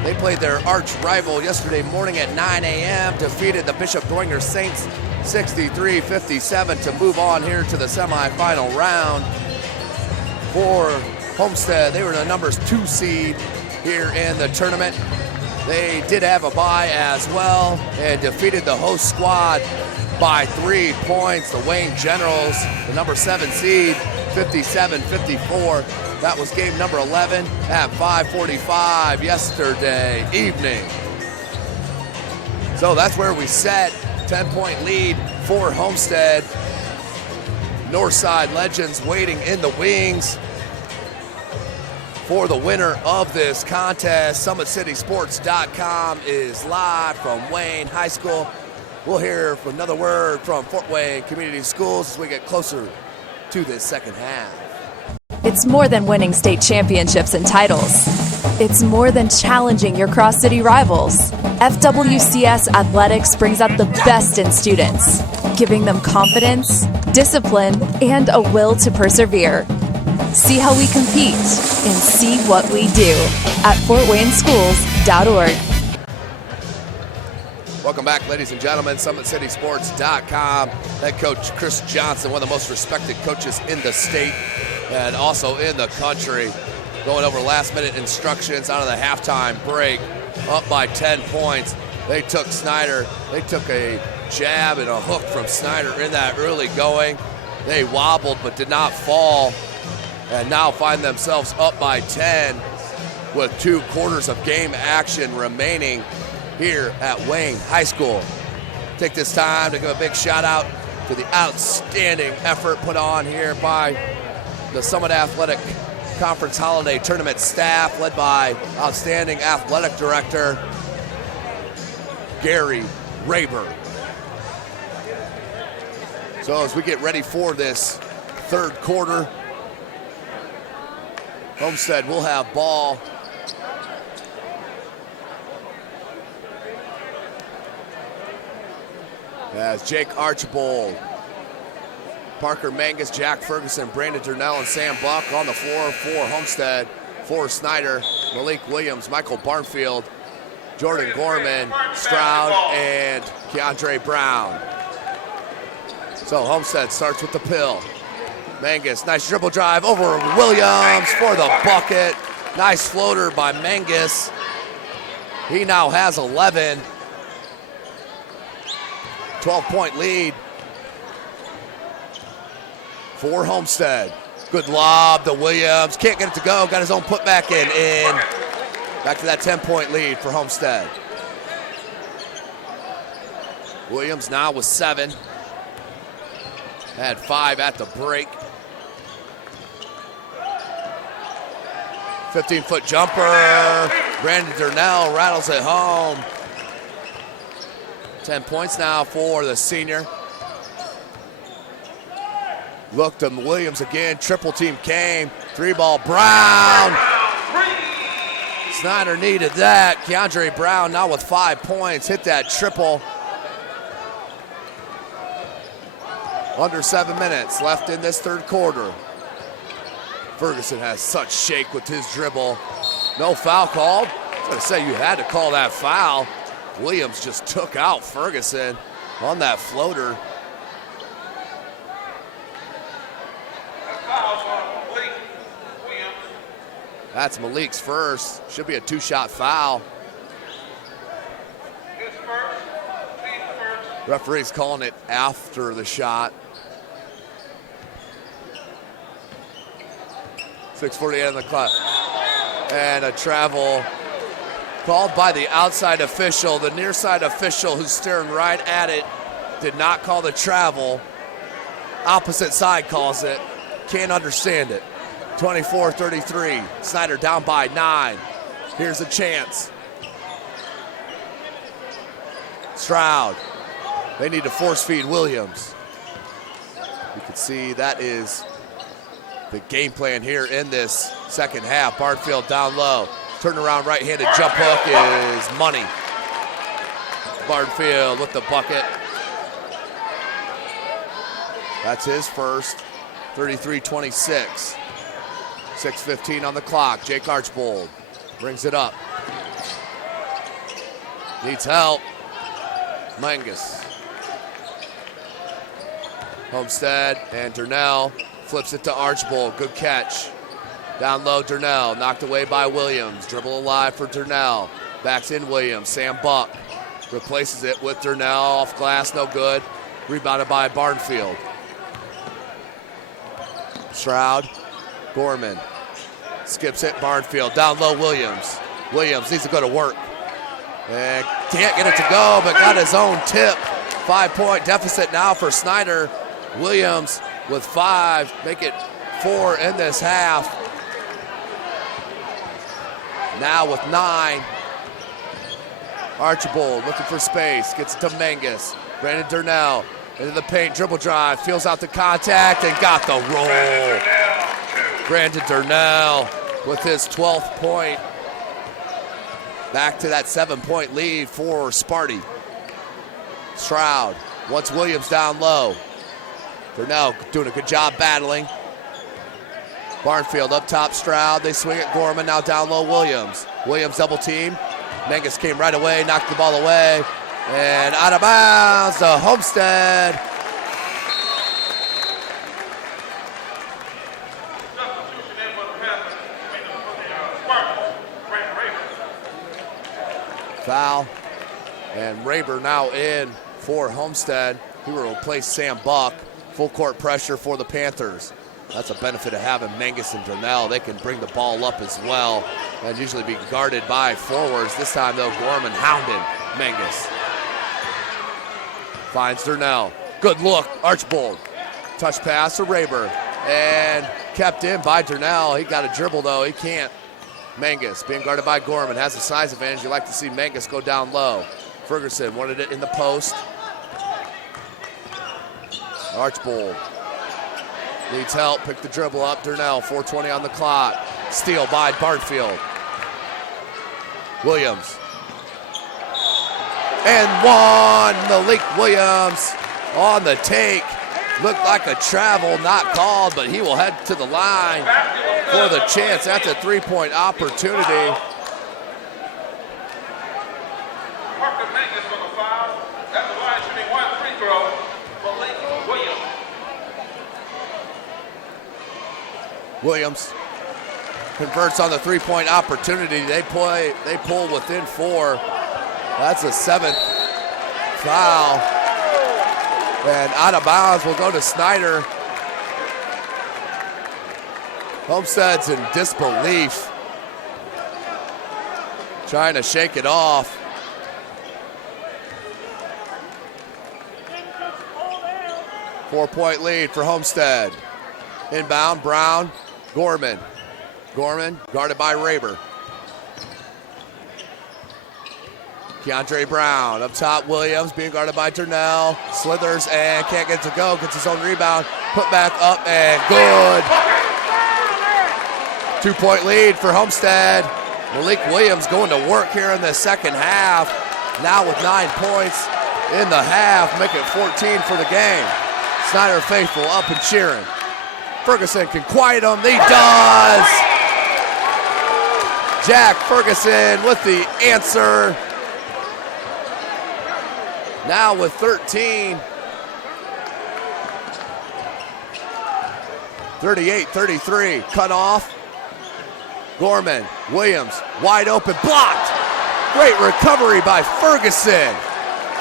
They played their arch rival yesterday morning at 9 a.m., defeated the Bishop Dwenger Saints 63-57 to move on here to the semifinal round. For Homestead, they were the number 2 seed here in the tournament. They did have a bye as well and defeated the host squad by 3 points. The Wayne Generals, the number 7 seed, 57-54. That was game number 11 at 5:45 yesterday evening. So that's where we set. 10-point lead for Homestead. Northside Legends waiting in the wings for the winner of this contest. SummitCitySports.com is live from Wayne High School. We'll hear another word from Fort Wayne Community Schools as we get closer to this second half. It's more than winning state championships and titles. It's more than challenging your cross-city rivals. FWCS Athletics brings out the best in students, giving them confidence, discipline, and a will to persevere. See how we compete and see what we do at fortwayneschools.org. Welcome back, ladies and gentlemen. SummitCitySports.com. Head coach Chris Johnson, one of the most respected coaches in the state and also in the country, going over last-minute instructions out of the halftime break. Up by 10 points. They took Snider. They took a jab and a hook from Snider in that early going. They wobbled but did not fall, and now find themselves up by 10 with 2 quarters of game action remaining here at Wayne High School. Take this time to give a big shout out to the outstanding effort put on here by the Summit Athletic Conference Holiday Tournament staff, led by outstanding athletic director Gary Rayburn. So as we get ready for this third quarter, Homestead will have ball. As Jake Archibald Parker Mangus, Jack Ferguson, Brandon Durnell, and Sam Buck on the floor for Homestead. For Snider, Malik Williams, Michael Barnfield, Jordan Gorman, Stroud, and Keandre Brown. So Homestead starts with the pill. Mangus, nice dribble drive over Williams for the bucket. Nice floater by Mangus. He now has 11. 12-point lead for Homestead. Good lob to Williams. Can't get it to go. Got his own putback in. Back to that 10-point lead for Homestead. Williams now with 7. Had 5 at the break. 15-foot jumper. Brandon Durnell rattles it home. 10 points now for the senior. Look to Williams again. Triple team came. 3-ball Brown. Snider needed that. Keandre Brown now with 5 points. Hit that triple. Under 7 minutes left in this third quarter. Ferguson has such shake with his dribble. No foul called. I was going to say you had to call that foul. Williams just took out Ferguson on that floater. That's Malik's first. Should be a 2-shot foul. Referee's calling it after the shot. 6:48 on the clock. And a travel called by the outside official. The near side official who's staring right at it did not call the travel. Opposite side calls it. Can't understand it. 24-33. Snider down by 9. Here's a chance. Stroud. They need to force feed Williams. You can see that is the game plan here in this second half. Barnfield down low. Turnaround right-handed jump hook is money. Barnfield with the bucket. That's his first. 33-26. 6:15 on the clock. Jake Archbold brings it up. Needs help. Mangus. Homestead and Durnell flips it to Archbold. Good catch. Down low, Durnell. Knocked away by Williams. Dribble alive for Durnell. Backs in Williams. Sam Buck replaces it with Durnell. Off glass, no good. Rebounded by Barnfield. Stroud. Gorman. Skips it. Barnfield. Down low, Williams. Williams needs to go to work. And can't get it to go, but got his own tip. 5-point deficit now for Snider. Williams with 5. Make it 4 in this half. Now with 9. Archibald looking for space. Gets it to Mangus. Brandon Durnell into the paint. Dribble drive. Feels out the contact and got the roll. Brandon Durnell with his 12th point. Back to that 7-point lead for Sparty. Stroud wants Williams down low. Durnell doing a good job battling. Barnfield up top, Stroud. They swing it, Gorman now down low, Williams. Williams double team. Mangus came right away, knocked the ball away. And out of bounds to Homestead. Foul. And Raber now in for Homestead. He will replace Sam Buck. Full court pressure for the Panthers. That's a benefit of having Mangus and Durnell. They can bring the ball up as well and usually be guarded by forwards. This time, though, Gorman hounded Mangus. Finds Durnell. Good look, Archbold. Touch pass to Raber. And kept in by Durnell. He got a dribble, though. He can't. Mangus being guarded by Gorman. Has a size advantage. You like to see Mangus go down low. Ferguson wanted it in the post. Archbold needs help. Pick the dribble up. Durnell, 4:20 on the clock. Steal by Barnfield. Williams. And one. Malik Williams on the take. Looked like a travel, not called, but he will head to the line for the chance at the three-point opportunity. Parker Mangus on the foul. At the line shooting one free throw. Malik Williams. Williams converts on the three-point opportunity. They pull within 4. That's a 7th foul. And out of bounds will go to Snider. Homestead's in disbelief, trying to shake it off. Four-point lead for Homestead. Inbound, Brown, Gorman. Gorman guarded by Raber. Keandre Brown up top, Williams being guarded by Turnell. Slithers and can't get it to go, gets his own rebound. Put back up and good. 2-point lead for Homestead. Malik Williams going to work here in the second half. Now with 9 points in the half, make it 14 for the game. Snider faithful up and cheering. Ferguson can quiet him, he does. Jack Ferguson with the answer. Now with 13. 38-33, cut off. Gorman, Williams, wide open, blocked. Great recovery by Ferguson.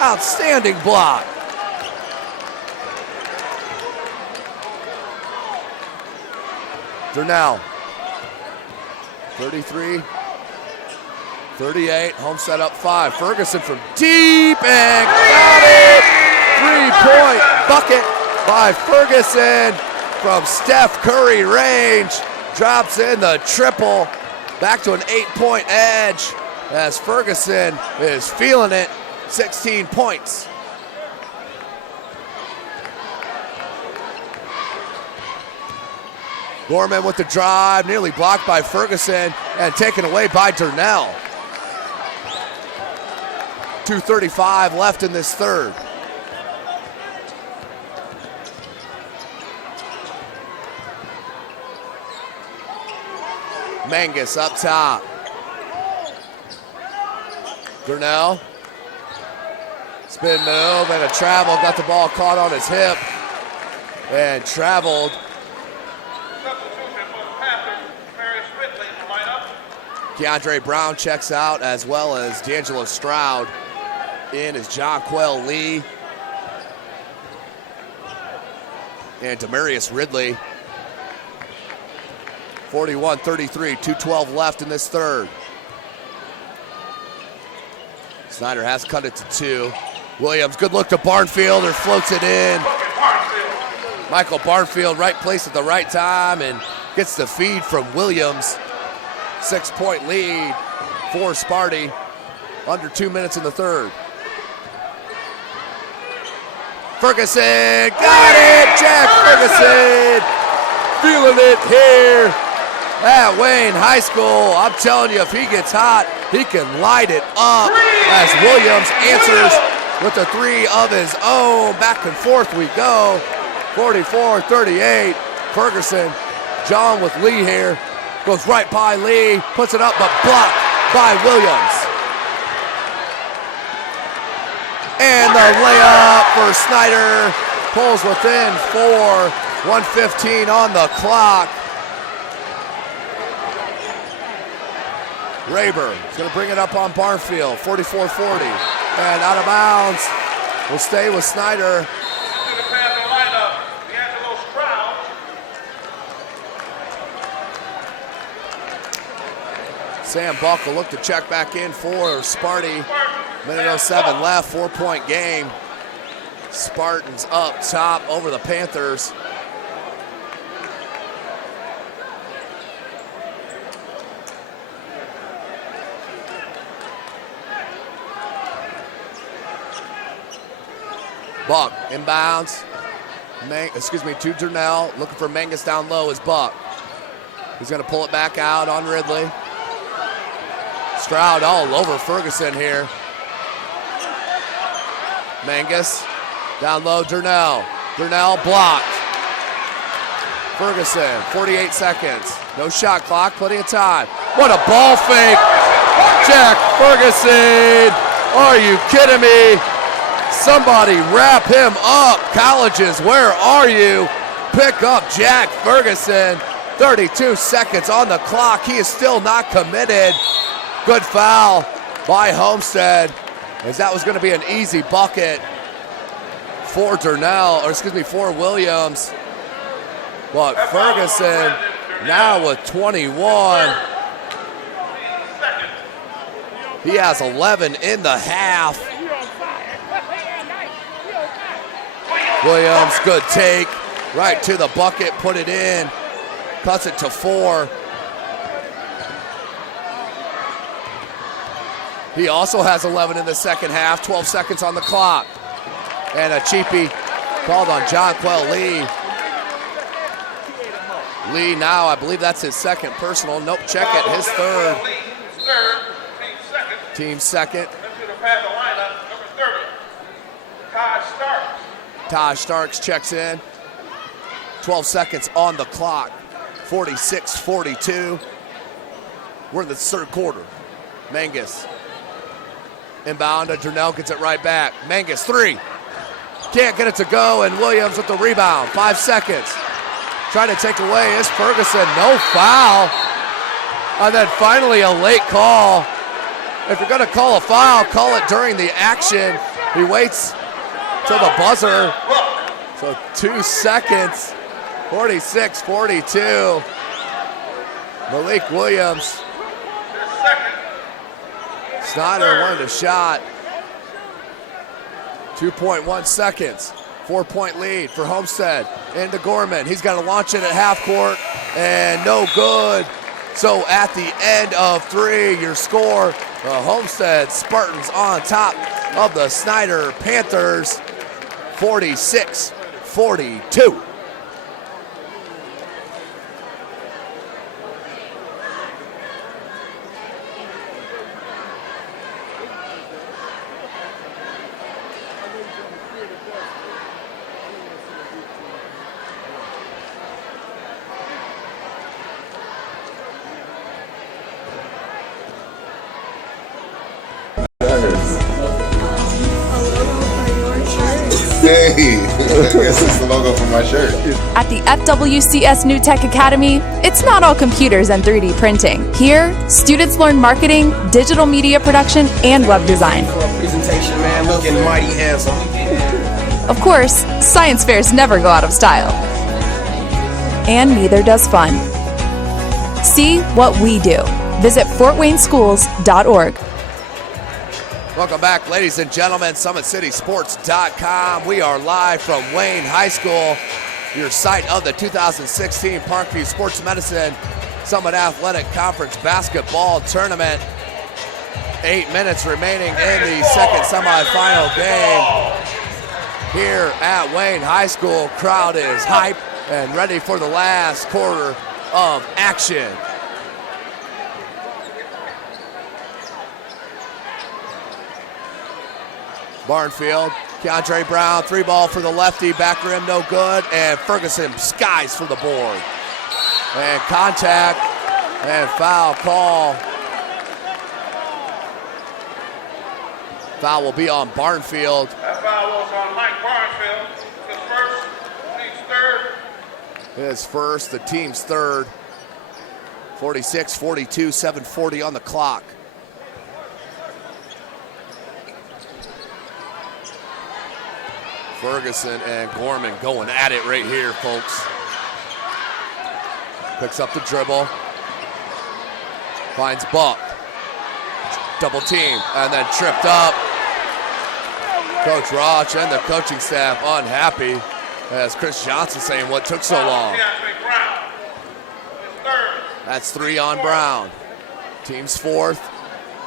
Outstanding block. Durnell, 33, 38, Homestead up 5. Ferguson from deep and got it. 3-point bucket by Ferguson from Steph Curry range. Drops in the triple. Back to an 8-point edge as Ferguson is feeling it. 16 points. Gorman with the drive, nearly blocked by Ferguson and taken away by Durnell. 2:35 left in this third. Mangus up top. Durnell. Spin move and a travel. Got the ball caught on his hip and traveled. Keandre Brown checks out, as well as D'Angelo Stroud. In is Jonquel Lee and Demarius Ridley. 41-33, 2:12 left in this third. Snider has cut it to 2. Williams, good look to Barnfield, or floats it in. Michael Barnfield, right place at the right time, and gets the feed from Williams. 6-point lead for Sparty. Under 2 minutes in the third. Ferguson, got it! Jack Ferguson, feeling it here at Wayne High School. I'm telling you, if he gets hot, he can light it up as Williams answers with a 3 of his own. Back and forth we go. 44-38. Ferguson, John with Lee here. Goes right by Lee, puts it up, but blocked by Williams. And the layup for Snider. Pulls within 4. 1:15 on the clock. Raber is going to bring it up on Barnfield. 44-40. And out of bounds. Will stay with Snider. Sam Buck will look to check back in for Sparty. Minute 07 left, 4-point game. Spartans up top over the Panthers. Buck inbounds. To Durnell. Looking for Mangus down low is Buck. He's going to pull it back out on Ridley. Stroud all over Ferguson here. Mangus down low, Durnell. Durnell blocked. Ferguson, 48 seconds. No shot clock, plenty of time. What a ball fake. Jack Ferguson. Are you kidding me? Somebody wrap him up. Colleges, where are you? Pick up Jack Ferguson. 32 seconds on the clock. He is still not committed. Good foul by Homestead, as that was going to be an easy bucket for for Williams. But Ferguson now with 21. He has 11 in the half. Williams, good take. Right to the bucket, put it in. Cuts it to 4. He also has 11 in the second half, 12 seconds on the clock. And a cheapie called on Jonquel Lee. Lee now, I believe that's his second personal. Nope, check it, his third. Team second. Taj Starks checks in. 12 seconds on the clock. 46-42. We're in the third quarter. Mangus. Inbound, and Durnell gets it right back. Mangus, 3. Can't get it to go, and Williams with the rebound. 5 seconds. Trying to take away is Ferguson. No foul. And then finally a late call. If you're going to call a foul, call it during the action. He waits till the buzzer. So 2 seconds. 46-42. Malik Williams. Snider wanted a shot. 2.1 seconds. 4-point lead for Homestead. Into Gorman. He's got to launch it at half court. And no good. So at the end of 3, your score, the Homestead Spartans on top of the Snider Panthers. 46-42. Hey, I guess it's the logo for my shirt. At the FWCS New Tech Academy, it's not all computers and 3D printing. Here, students learn marketing, digital media production, and web design. Presentation, man, looking mighty handsome. Of course, science fairs never go out of style. And neither does fun. See what we do. Visit fortwayneschools.org. Welcome back, ladies and gentlemen. SummitCitySports.com. We are live from Wayne High School, your site of the 2016 Parkview Sports Medicine Summit Athletic Conference Basketball Tournament. 8 minutes remaining in the second semifinal game here at Wayne High School. Crowd is hype and ready for the last quarter of action. Barnfield, Keandre Brown, 3-ball for the lefty, back rim no good, and Ferguson skies for the board. And contact and foul call. Foul will be on Barnfield. That foul was on Mike Barnfield. His first, team's third. His first, the team's third. 46-42, 7:40 on the clock. Ferguson and Gorman going at it right here, folks. Picks up the dribble. Finds Buck. Double team and then tripped up. Coach Roach and the coaching staff unhappy, as Chris Johnson saying, what took so long? That's 3 on Brown. Team's fourth.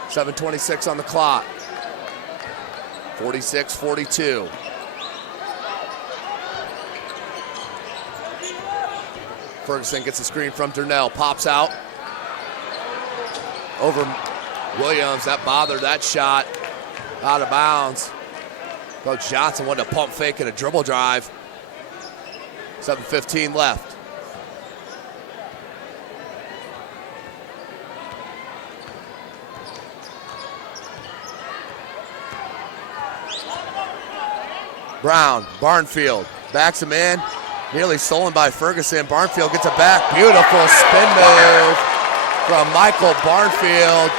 7:26 on the clock. 46-42. Ferguson gets a screen from Durnell, pops out. Over Williams, that bothered that shot. Out of bounds. Coach Johnson wanted to pump fake and a dribble drive. 7:15 left. Brown, Barnfield, backs him in. Nearly stolen by Ferguson. Barnfield gets it back. Beautiful spin move from Michael Barnfield.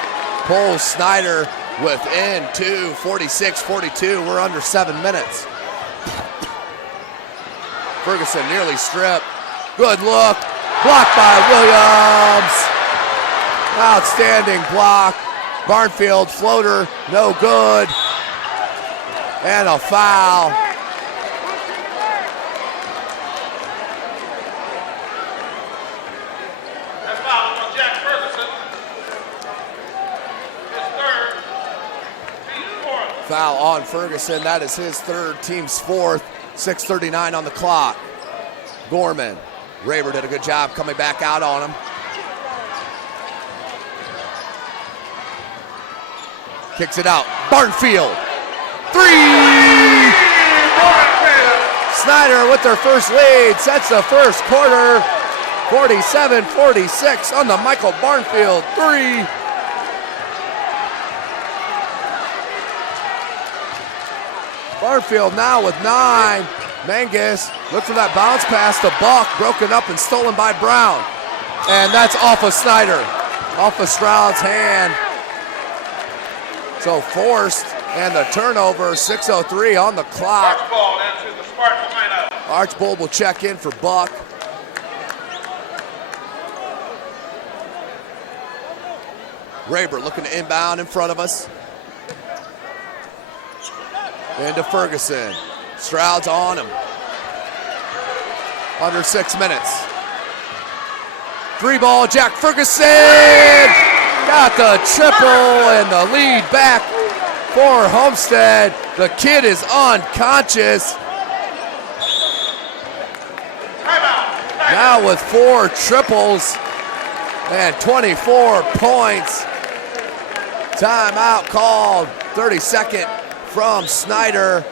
Pulls Snider within 2, 46-42. We're under 7 minutes. Ferguson nearly stripped. Good look. Blocked by Williams. Outstanding block. Barnfield floater, no good. And a foul. That's foul on Jack Ferguson. His third, team's fourth. Foul on Ferguson. That is his third, team's fourth. 6:39 on the clock. Gorman. Raber did a good job coming back out on him. Kicks it out. Barnfield. 3! Snider with their first lead. Sets the first quarter. 47-46 on the Michael Barnfield 3. Barnfield now with 9. Mangus looks for that bounce pass to Buck, broken up and stolen by Brown. And that's off of Snider, off of Stroud's hand. So forced, and the turnover, 6:03 on the clock. Archibald into the Spartan lineup. Archibald will check in for Buck. Raber looking to inbound in front of us. Into Ferguson. Stroud's on him. Under 6 minutes. 3 ball, Jack Ferguson! Got the triple and the lead back for Homestead. The kid is unconscious. Now with 4 triples and 24 points. Timeout called. 32nd from Snider.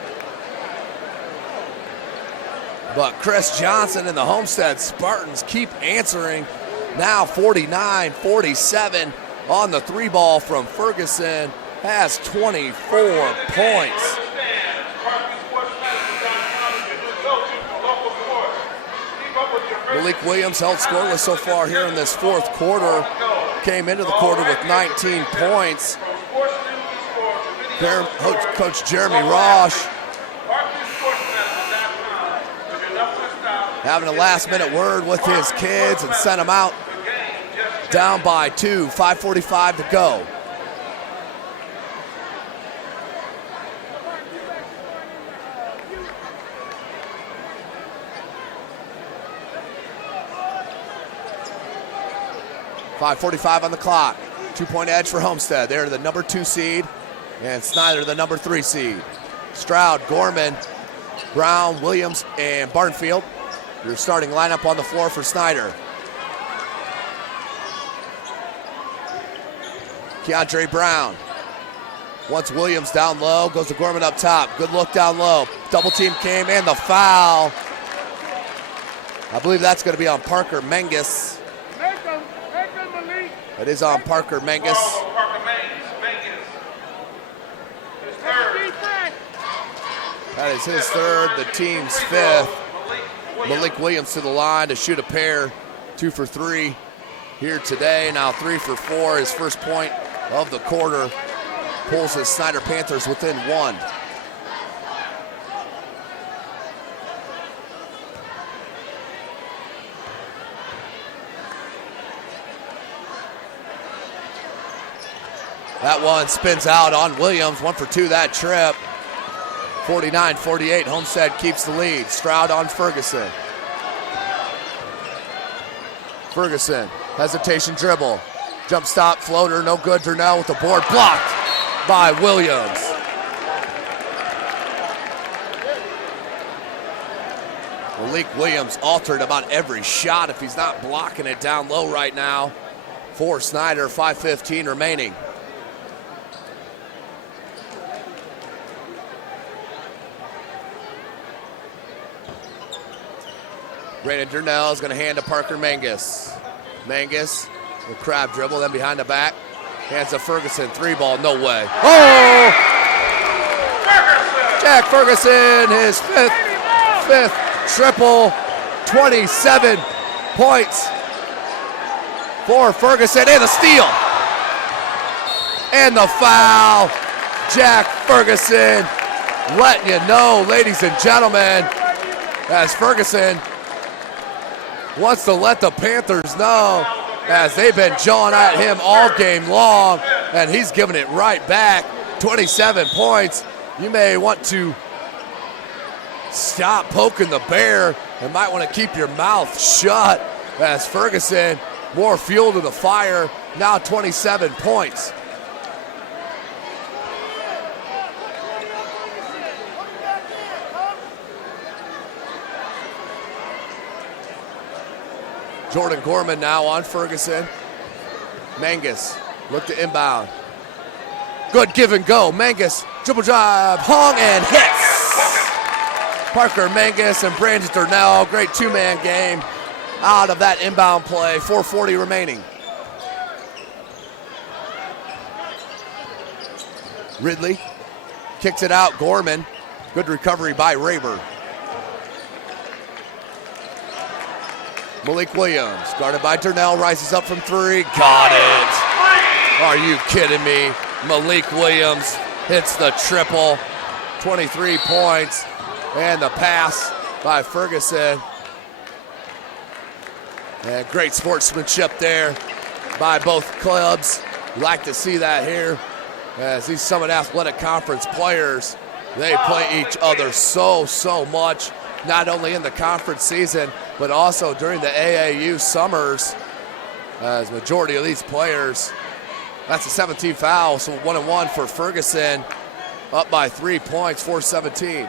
But Chris Johnson and the Homestead Spartans keep answering. Now 49-47 on the 3 ball from Ferguson. Has 24 points. Malik Williams held scoreless so far here in this 4th quarter. Came into the quarter with 19 points. Coach Jeremy Rosh having a last-minute word with his kids and sent them out down by 2, 5:45 to go. .45 on the clock. 2-point edge for Homestead. They're the number 2 seed, and Snider the number 3 seed. Stroud, Gorman, Brown, Williams, and Barnfield. Your starting lineup on the floor for Snider. Keandre Brown. Once Williams down low, goes to Gorman up top. Good look down low. Double team came and the foul. I believe that's going to be on Parker Mangus. It is on Parker Mangus. That is his third, the team's 5th. Malik Williams to the line to shoot a pair. 2 for 3 here today. Now 3 for 4. His first point of the quarter. Pulls his Snider Panthers within 1. That one spins out on Williams. 1 for 2 that trip. 49-48. Homestead keeps the lead. Stroud on Ferguson. Ferguson, hesitation dribble. Jump stop, floater, no good. Vernell with the board, blocked by Williams. Malik Williams altered about every shot if he's not blocking it down low right now. For Snider, 5:15 remaining. Brandon Durnell is going to hand to Parker Mangus. Mangus, the crab dribble, then behind the back. Hands to Ferguson, 3-ball, no way. Oh! Jack Ferguson, his fifth triple, 27 points for Ferguson, and the steal. And the foul. Jack Ferguson letting you know, ladies and gentlemen, as Ferguson wants to let the Panthers know, as they've been jawing at him all game long, and he's giving it right back. 27 points. You may want to stop poking the bear and might want to keep your mouth shut, as Ferguson, more fuel to the fire, now 27 points. Jordan Gorman now on Ferguson. Mangus look to inbound. Good give and go. Mangus, dribble drive, hung and hits. Parker Mangus and Brandon Durnell, great two-man game out of that inbound play. 4:40 remaining. Ridley kicks it out. Gorman, good recovery by Rayburn. Malik Williams, guarded by Durnell, rises up from three. Got it. Are you kidding me? Malik Williams hits the triple. 23 points. And the pass by Ferguson. And great sportsmanship there by both clubs. We like to see that here. As these Summit Athletic Conference players, they play each other so much. Not only in the conference season, but also during the AAU summers, as majority of these players, that's a 17 foul, so 1-1 for Ferguson, up by 3 points, 4-17.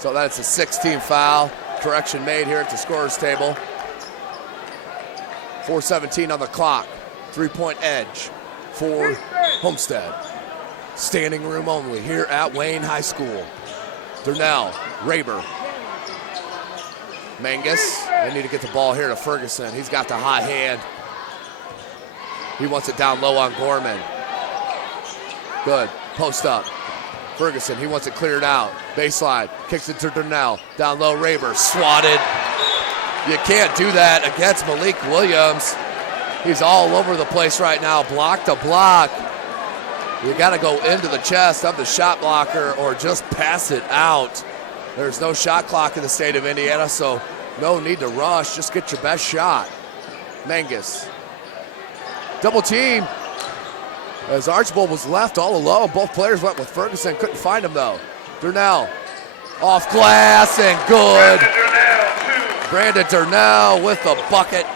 So that's a 16 foul, correction made here at the scorer's table. 4:17 on the clock, 3-point edge for Homestead. Standing room only here at Wayne High School. Durnell, Rayburn. Mangus, they need to get the ball here to Ferguson. He's got the hot hand. He wants it down low on Gorman. Good, post up. Ferguson, he wants it cleared out. Baseline, kicks it to Durnell. Down low, Rayburn, swatted. You can't do that against Malik Williams. He's all over the place right now, block to block. You got to go into the chest of the shot blocker or just pass it out. There's no shot clock in the state of Indiana, so no need to rush. Just get your best shot. Mangus. Double team. As Archibald was left all alone, both players went with Ferguson. Couldn't find him, though. Durnell off glass and good. Brandon Durnell with the bucket.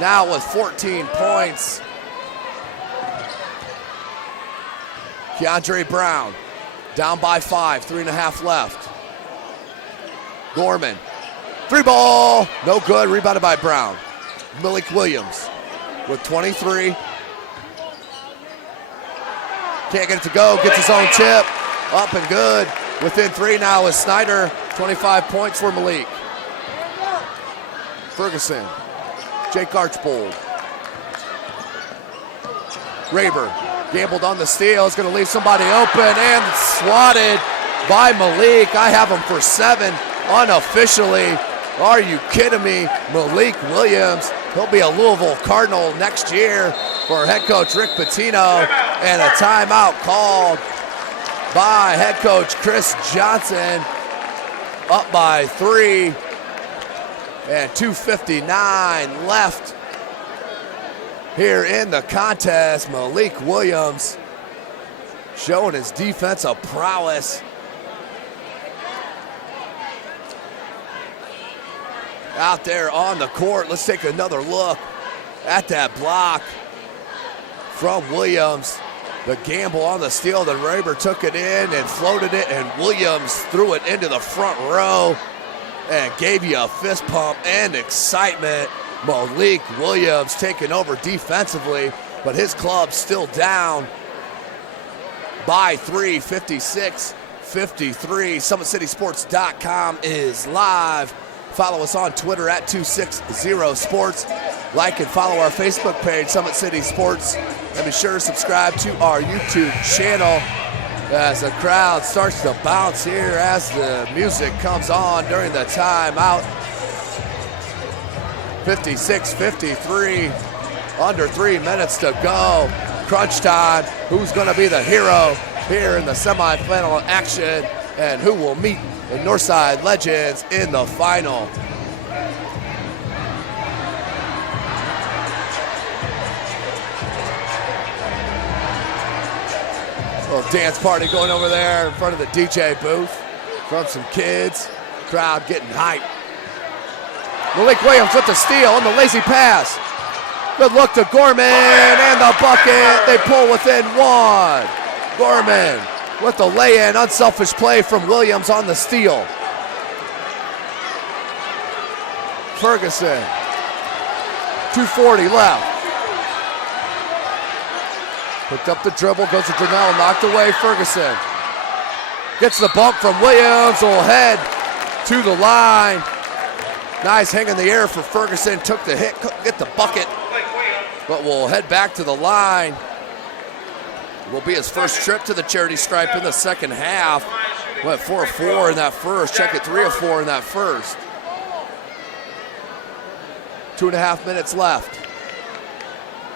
Now with 14 points. Keandre Brown down by 5, 3.5 left. Gorman, 3-ball, no good, rebounded by Brown. Malik Williams with 23. Can't get it to go, gets his own tip, up and good. Within 3 now is Snider, 25 points for Malik. Ferguson, Jake Archbold. Rayburn gambled on the steal, is going to leave somebody open and swatted by Malik. I have him for 7 unofficially. Are you kidding me? Malik Williams, he'll be a Louisville Cardinal next year for head coach Rick Pitino, and a timeout called by head coach Chris Johnson. Up by 3 and 2:59 left here in the contest. Malik Williams showing his defensive prowess. Out there on the court, let's take another look at that block from Williams. The gamble on the steal, then Rayburn took it in and floated it, and Williams threw it into the front row and gave you a fist pump and excitement. Malik Williams taking over defensively, but his club's still down by 3, 56-53. SummitCitySports.com is live. Follow us on Twitter at 260sports. Like and follow our Facebook page, Summit City Sports. And be sure to subscribe to our YouTube channel as the crowd starts to bounce here as the music comes on during the timeout. 56-53, under 3 minutes to go. Crunch time. Who's going to be the hero here in the semifinal action, and who will meet the Northside Legends in the final? Little dance party going over there in front of the DJ booth from some kids. Crowd getting hyped. Malik Williams with the steal on the lazy pass. Good look to Gorman and the bucket. They pull within one. Gorman with the lay-in. Unselfish play from Williams on the steal. Ferguson. 2:40 left. Picked up the dribble, goes to Durnell, knocked away. Ferguson gets the bump from Williams, will head to the line. Nice hang in the air for Ferguson, took the hit, couldn't get the bucket, but will head back to the line. Will be his first trip to the charity stripe in the second half. Went 4 of 4 in that first, check it 3 of 4 in that first. 2.5 minutes left.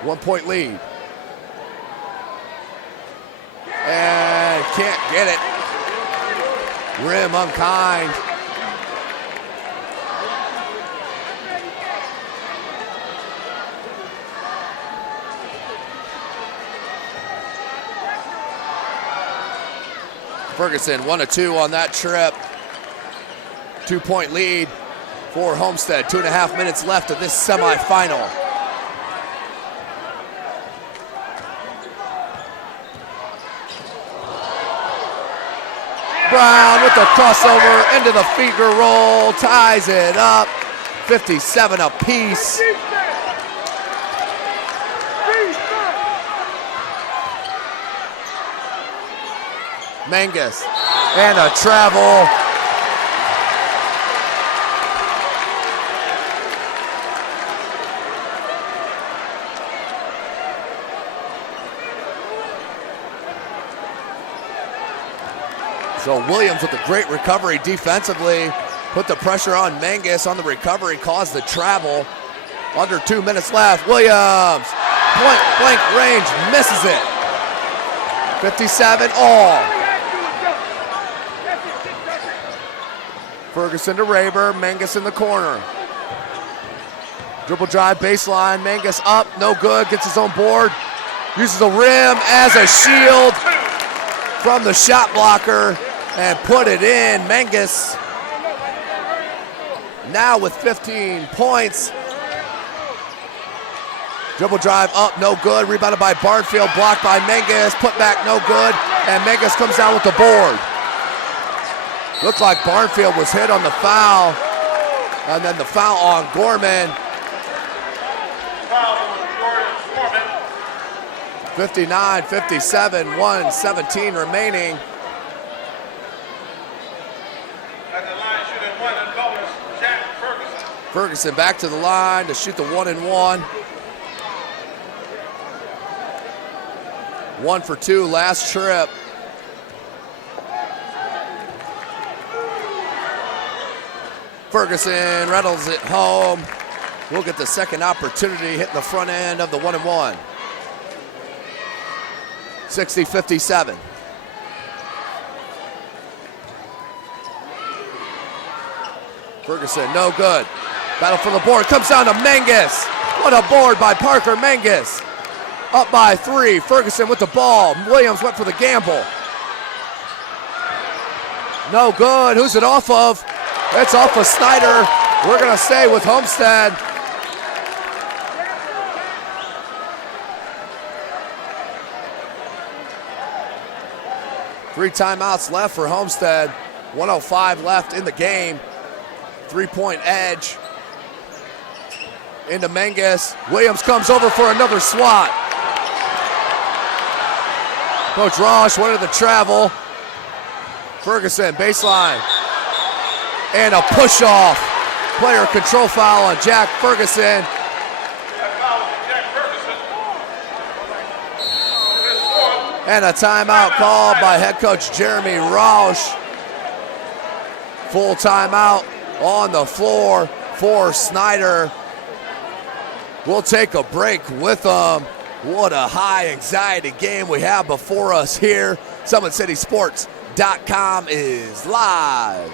1 point lead. And can't get it. Rim unkind. Ferguson 1 of 2 on that trip. 2 point lead for Homestead. 2.5 minutes left of this semifinal. Brown with the crossover into the finger roll, ties it up. 57 apiece. Mangus and a travel. So Williams with a great recovery defensively. Put the pressure on Mangus on the recovery, caused the travel. Under 2 minutes left. Williams, point blank range, misses it. 57 all. Ferguson to Raber, Mangus in the corner. Dribble drive, baseline, Mangus up, no good, gets his own board. Uses the rim as a shield from the shot blocker and put it in. Mangus now with 15 points. Dribble drive up, no good, rebounded by Barnfield, blocked by Mangus, put back, no good, and Mangus comes down with the board. Looked like Barnfield was hit on the foul, and then the foul on Gorman. 59-57, 1:17 remaining. Ferguson back to the line to shoot the 1-and-1. 1 for 2 last trip. Ferguson rattles it home. We'll get the second opportunity hitting the front end of the 1-and-1. 60-57. Ferguson, no good. Battle for the board, comes down to Mangus. What a board by Parker Mangus. Up by 3, Ferguson with the ball. Williams went for the gamble. No good, who's it off of? It's off of Snider. We're gonna stay with Homestead. Three timeouts left for Homestead. 1:05 left in the game. 3-point edge. Into Mangus. Williams comes over for another swat. Coach Rosh wanted the travel. Ferguson, baseline. And a push-off. Player control foul on Jack Ferguson. And a timeout called by head coach Jeremy Roush. Full timeout on the floor for Snider. We'll take a break with them. What a high anxiety game we have before us here. SummitCitySports.com is live.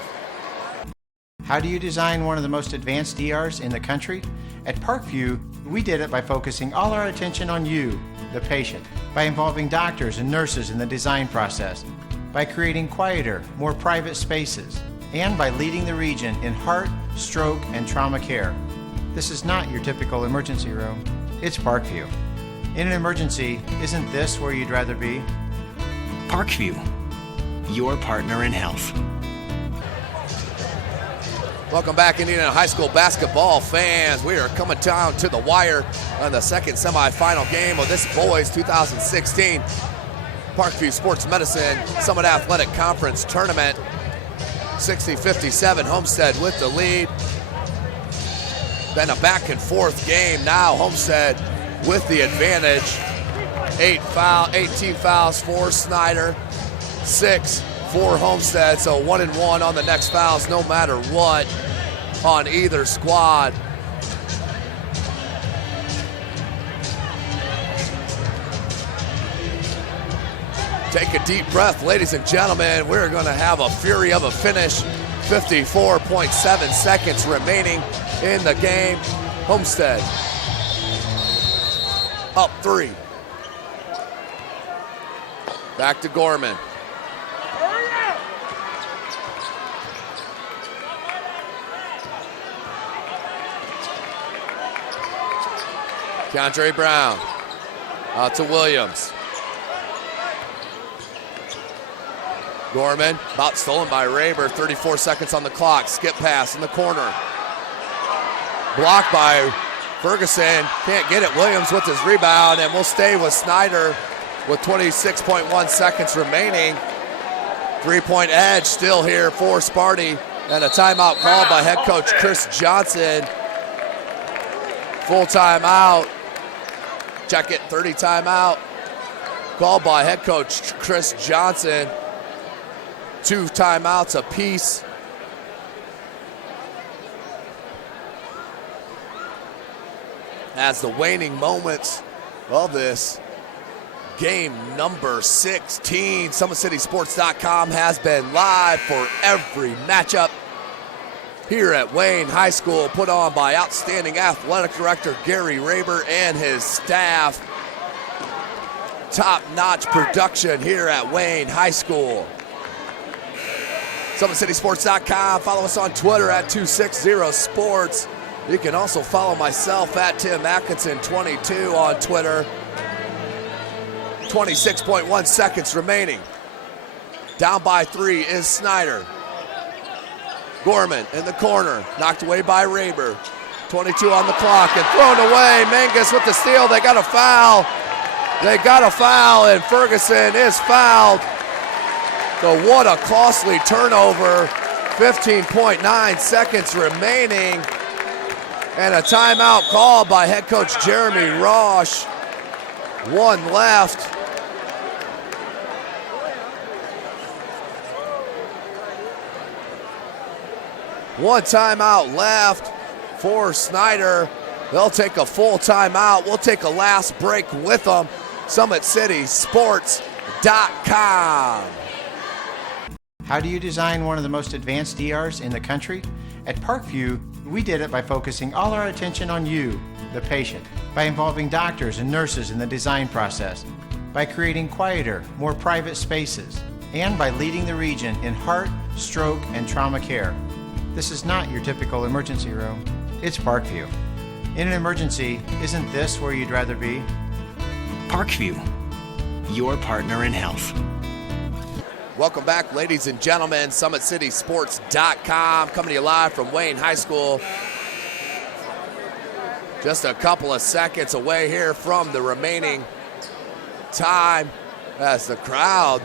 How do you design one of the most advanced ERs in the country? At Parkview, we did it by focusing all our attention on you, the patient, by involving doctors and nurses in the design process, by creating quieter, more private spaces, and by leading the region in heart, stroke, and trauma care. This is not your typical emergency room. It's Parkview. In an emergency, isn't this where you'd rather be? Parkview, your partner in health. Welcome back, Indiana High School basketball fans. We are coming down to the wire on the second semifinal game of this boys 2016 Parkview Sports Medicine Summit Athletic Conference Tournament. 60-57, Homestead with the lead. Then a back and forth game. Now Homestead with the advantage. 18 fouls for Snider, 6 for Homestead, so 1-1 on the next fouls no matter what on either squad. Take a deep breath, ladies and gentlemen. We're going to have a fury of a finish. 54.7 seconds remaining in the game. Homestead up 3. Back to Gorman. Keandre Brown out to Williams. Gorman, about stolen by Raber, 34 seconds on the clock. Skip pass in the corner. Blocked by Ferguson, can't get it. Williams with his rebound, and we'll stay with Snider with 26.1 seconds remaining. Three-point edge still here for Sparty, and a timeout called by head coach Chris Johnson. Full timeout. Check it, 30 timeout. Called by head coach Chris Johnson. 2 timeouts apiece. As the waning moments of this game number 16, SummitCitySports.com has been live for every matchup here at Wayne High School, put on by outstanding athletic director Gary Raber and his staff. Top-notch production here at Wayne High School. SummitCitySports.com. Follow us on Twitter at 260sports. You can also follow myself at Tim Atkinson22 on Twitter. 26.1 seconds remaining. Down by 3 is Snider. Gorman in the corner, knocked away by Raber. 22 on the clock and thrown away. Mangus with the steal. They got a foul. And Ferguson is fouled. So what a costly turnover. 15.9 seconds remaining. And a timeout called by head coach Jeremy Rosh. 1 left. One timeout left for Snider. They'll take a full timeout. We'll take a last break with them. SummitCitySports.com. How do you design one of the most advanced ERs in the country? At Parkview, we did it by focusing all our attention on you, the patient, by involving doctors and nurses in the design process, by creating quieter, more private spaces, and by leading the region in heart, stroke, and trauma care. This is not your typical emergency room. It's Parkview. In an emergency, isn't this where you'd rather be? Parkview, your partner in health. Welcome back, ladies and gentlemen. SummitCitySports.com coming to you live from Wayne High School. Just a couple of seconds away here from the remaining time as the crowd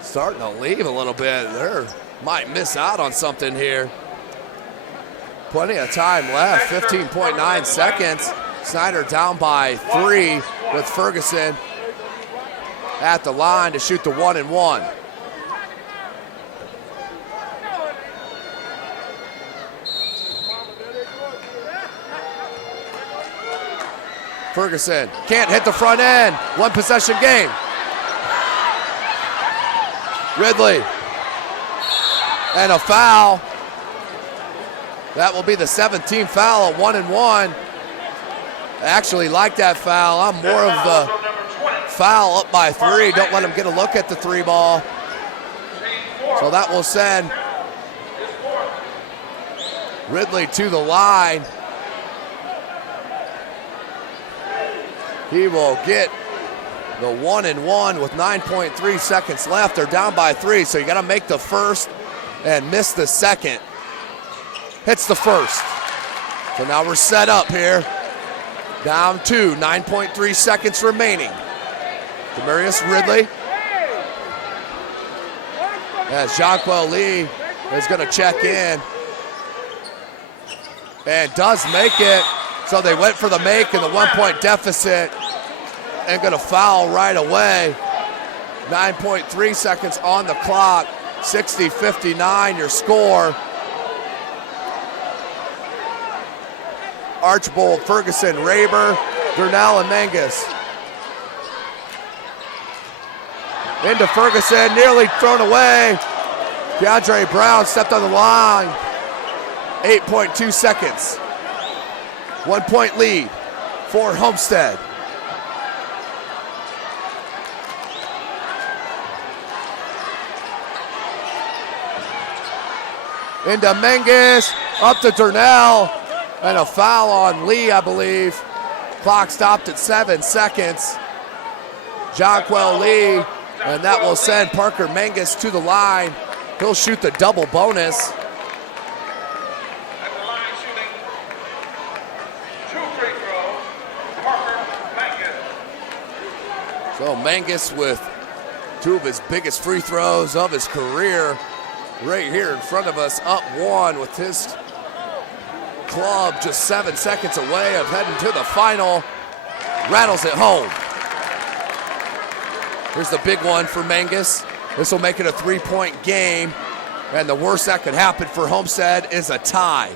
starting to leave a little bit. They might miss out on something here. Plenty of time left, 15.9 seconds. Snider down by 3 with Ferguson at the line to shoot the 1-and-1. Ferguson can't hit the front end. 1 possession game. Ridley. And a foul. That will be the 17th foul, a 1-and-1. I actually like that foul. I'm more of the foul up by 3. Don't let him get a look at the 3 ball. So that will send Ridley to the line. He will get the 1-and-1 with 9.3 seconds left. They're down by 3, so you got to make the first and miss the second. Hits the first. So now we're set up here. Down 2, 9.3 seconds remaining. Demarius Ridley. As Jonquel Lee is going to check in. And does make it. So they went for the make in the 1-point deficit and going to foul right away. 9.3 seconds on the clock. 60-59 your score. Archbold, Ferguson, Raber, Durnell, and Mangus. Into Ferguson, nearly thrown away. DeAndre Brown stepped on the line. 8.2 seconds. 1-point lead for Homestead. Into Mangus, up to Durnell, and a foul on Lee, I believe. Clock stopped at 7 seconds. Jonquel Lee, and that will send Parker Mangus to the line. He'll shoot the double bonus. At the line shooting 2 free throws, Parker Mangus. So Mangus with 2 of his biggest free throws of his career right here in front of us, up 1 with his club just 7 seconds away of heading to the final. Rattles it home. Here's the big one for Mangus. This will make it a 3-point game, and the worst that could happen for Homestead is a tie.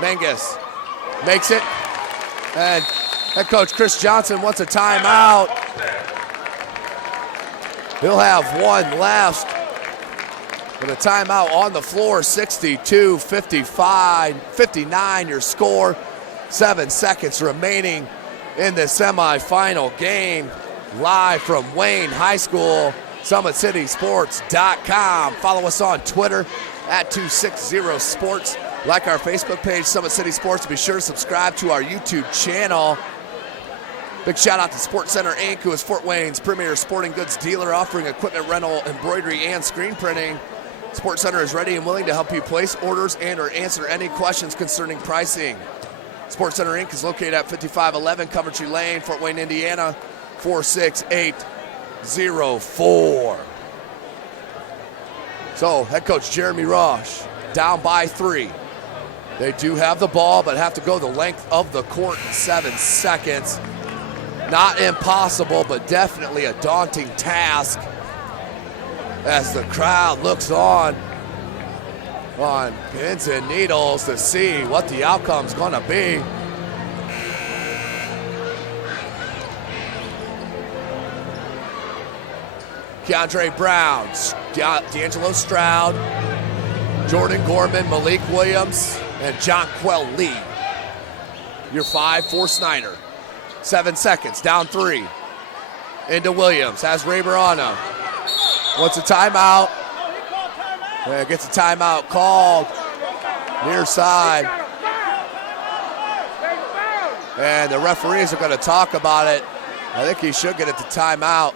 Mangus makes it, and head coach Chris Johnson wants a timeout. He'll have 1 left. With a timeout on the floor, 62-59 your score. 7 seconds remaining in the semifinal game. Live from Wayne High School, SummitCitySports.com. Follow us on Twitter at 260sports. Like our Facebook page, Summit City Sports. Be sure to subscribe to our YouTube channel. Big shout out to Sports Center Inc., who is Fort Wayne's premier sporting goods dealer, offering equipment rental, embroidery, and screen printing. Sports Center is ready and willing to help you place orders and or answer any questions concerning pricing. Sports Center Inc. is located at 5511 Coventry Lane, Fort Wayne, Indiana, 46804. So, head coach Jeremy Roche down by 3. They do have the ball, but have to go the length of the court in 7 seconds. Not impossible, but definitely a daunting task as the crowd looks on pins and needles to see what the outcome's gonna be. Keandre Brown, D'Angelo Stroud, Jordan Gorman, Malik Williams, and Jonquel Lee. Your 5 for Snider. 7 seconds, down 3. Into Williams, has Raber on him. Wants a timeout. And gets a timeout called near side. And the referees are going to talk about it. I think he should get it to timeout.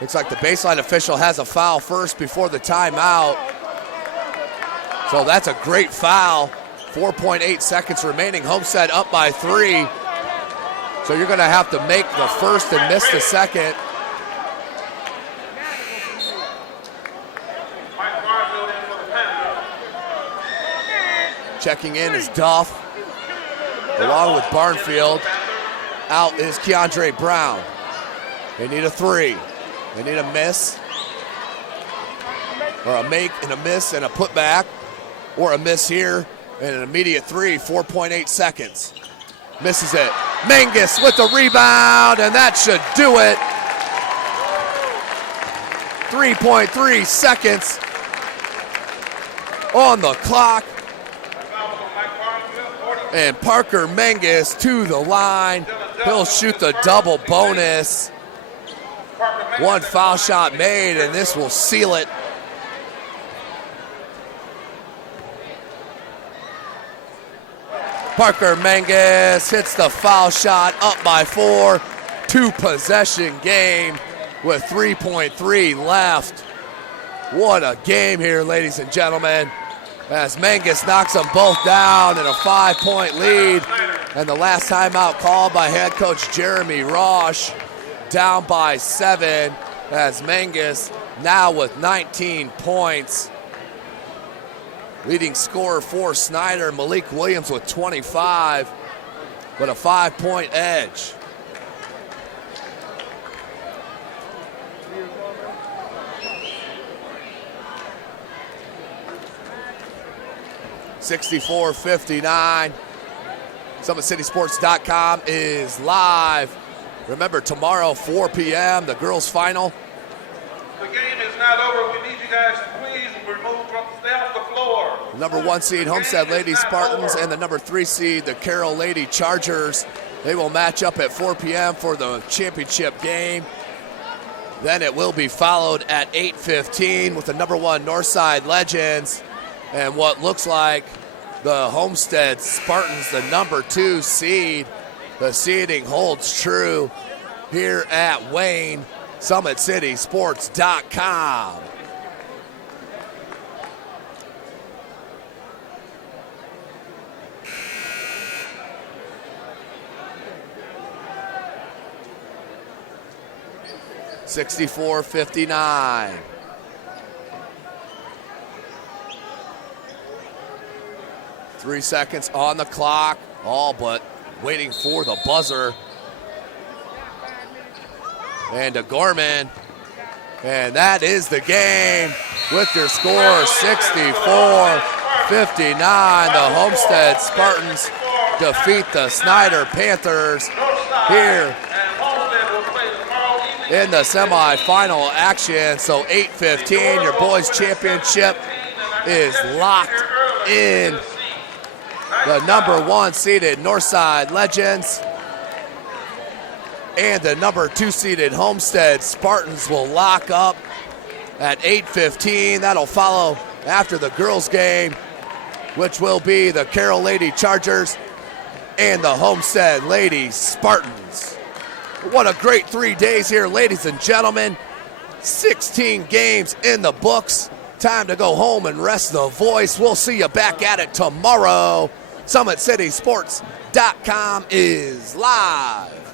Looks like the baseline official has a foul first before the timeout. So that's a great foul 4.8 seconds remaining. Homestead up by 3. So you're going to have to make the first and miss the second. Checking in is Duff, along with Barnfield. Out is Keandre Brown. They need a 3. They need a miss, or a make and a miss and a putback, or a miss here and an immediate 3, 4.8 seconds. Misses it. Mangus with the rebound, and that should do it. 3.3 seconds on the clock. And Parker Mangus to the line. He'll shoot the double bonus. One foul shot made, and this will seal it. Parker Mangus hits the foul shot, up by 4. 2-possession game with 3.3 left. What a game here, ladies and gentlemen, as Mangus knocks them both down in a 5-point lead. And the last timeout called by head coach Jeremy Roche, down by 7, as Mangus now with 19 points. Leading scorer for Snider, Malik Williams with 25, but a 5-point edge. (64-59). SummitCitySports.com is live. Remember, tomorrow, 4 p.m., the girls' final. The game is not over. We need you guys to please stay off the floor. The number 1 seed Homestead Lady Spartans and the number 3 seed the Carroll Lady Chargers. They will match up at 4 p.m. for the championship game. Then it will be followed at 8:15 with the number 1 Northside Legends and what looks like the Homestead Spartans, the number 2 seed. The seeding holds true here at Wayne. SummitCitySports.com. (64-59). Three seconds on the clock, all but waiting for the buzzer. And to Gorman, and that is the game with their score 64-59. The Homestead Spartans defeat the Snider Panthers here in the semifinal action. So 8:15, your boys championship is locked in. The number 1 seeded Northside Legends and the number 2 seeded Homestead Spartans will lock up at 8:15. That'll follow after the girls' game, which will be the Carroll Lady Chargers and the Homestead Lady Spartans. What a great 3 days here, ladies and gentlemen. 16 games in the books. Time to go home and rest the voice. We'll see you back at it tomorrow. SummitCitySports.com is live.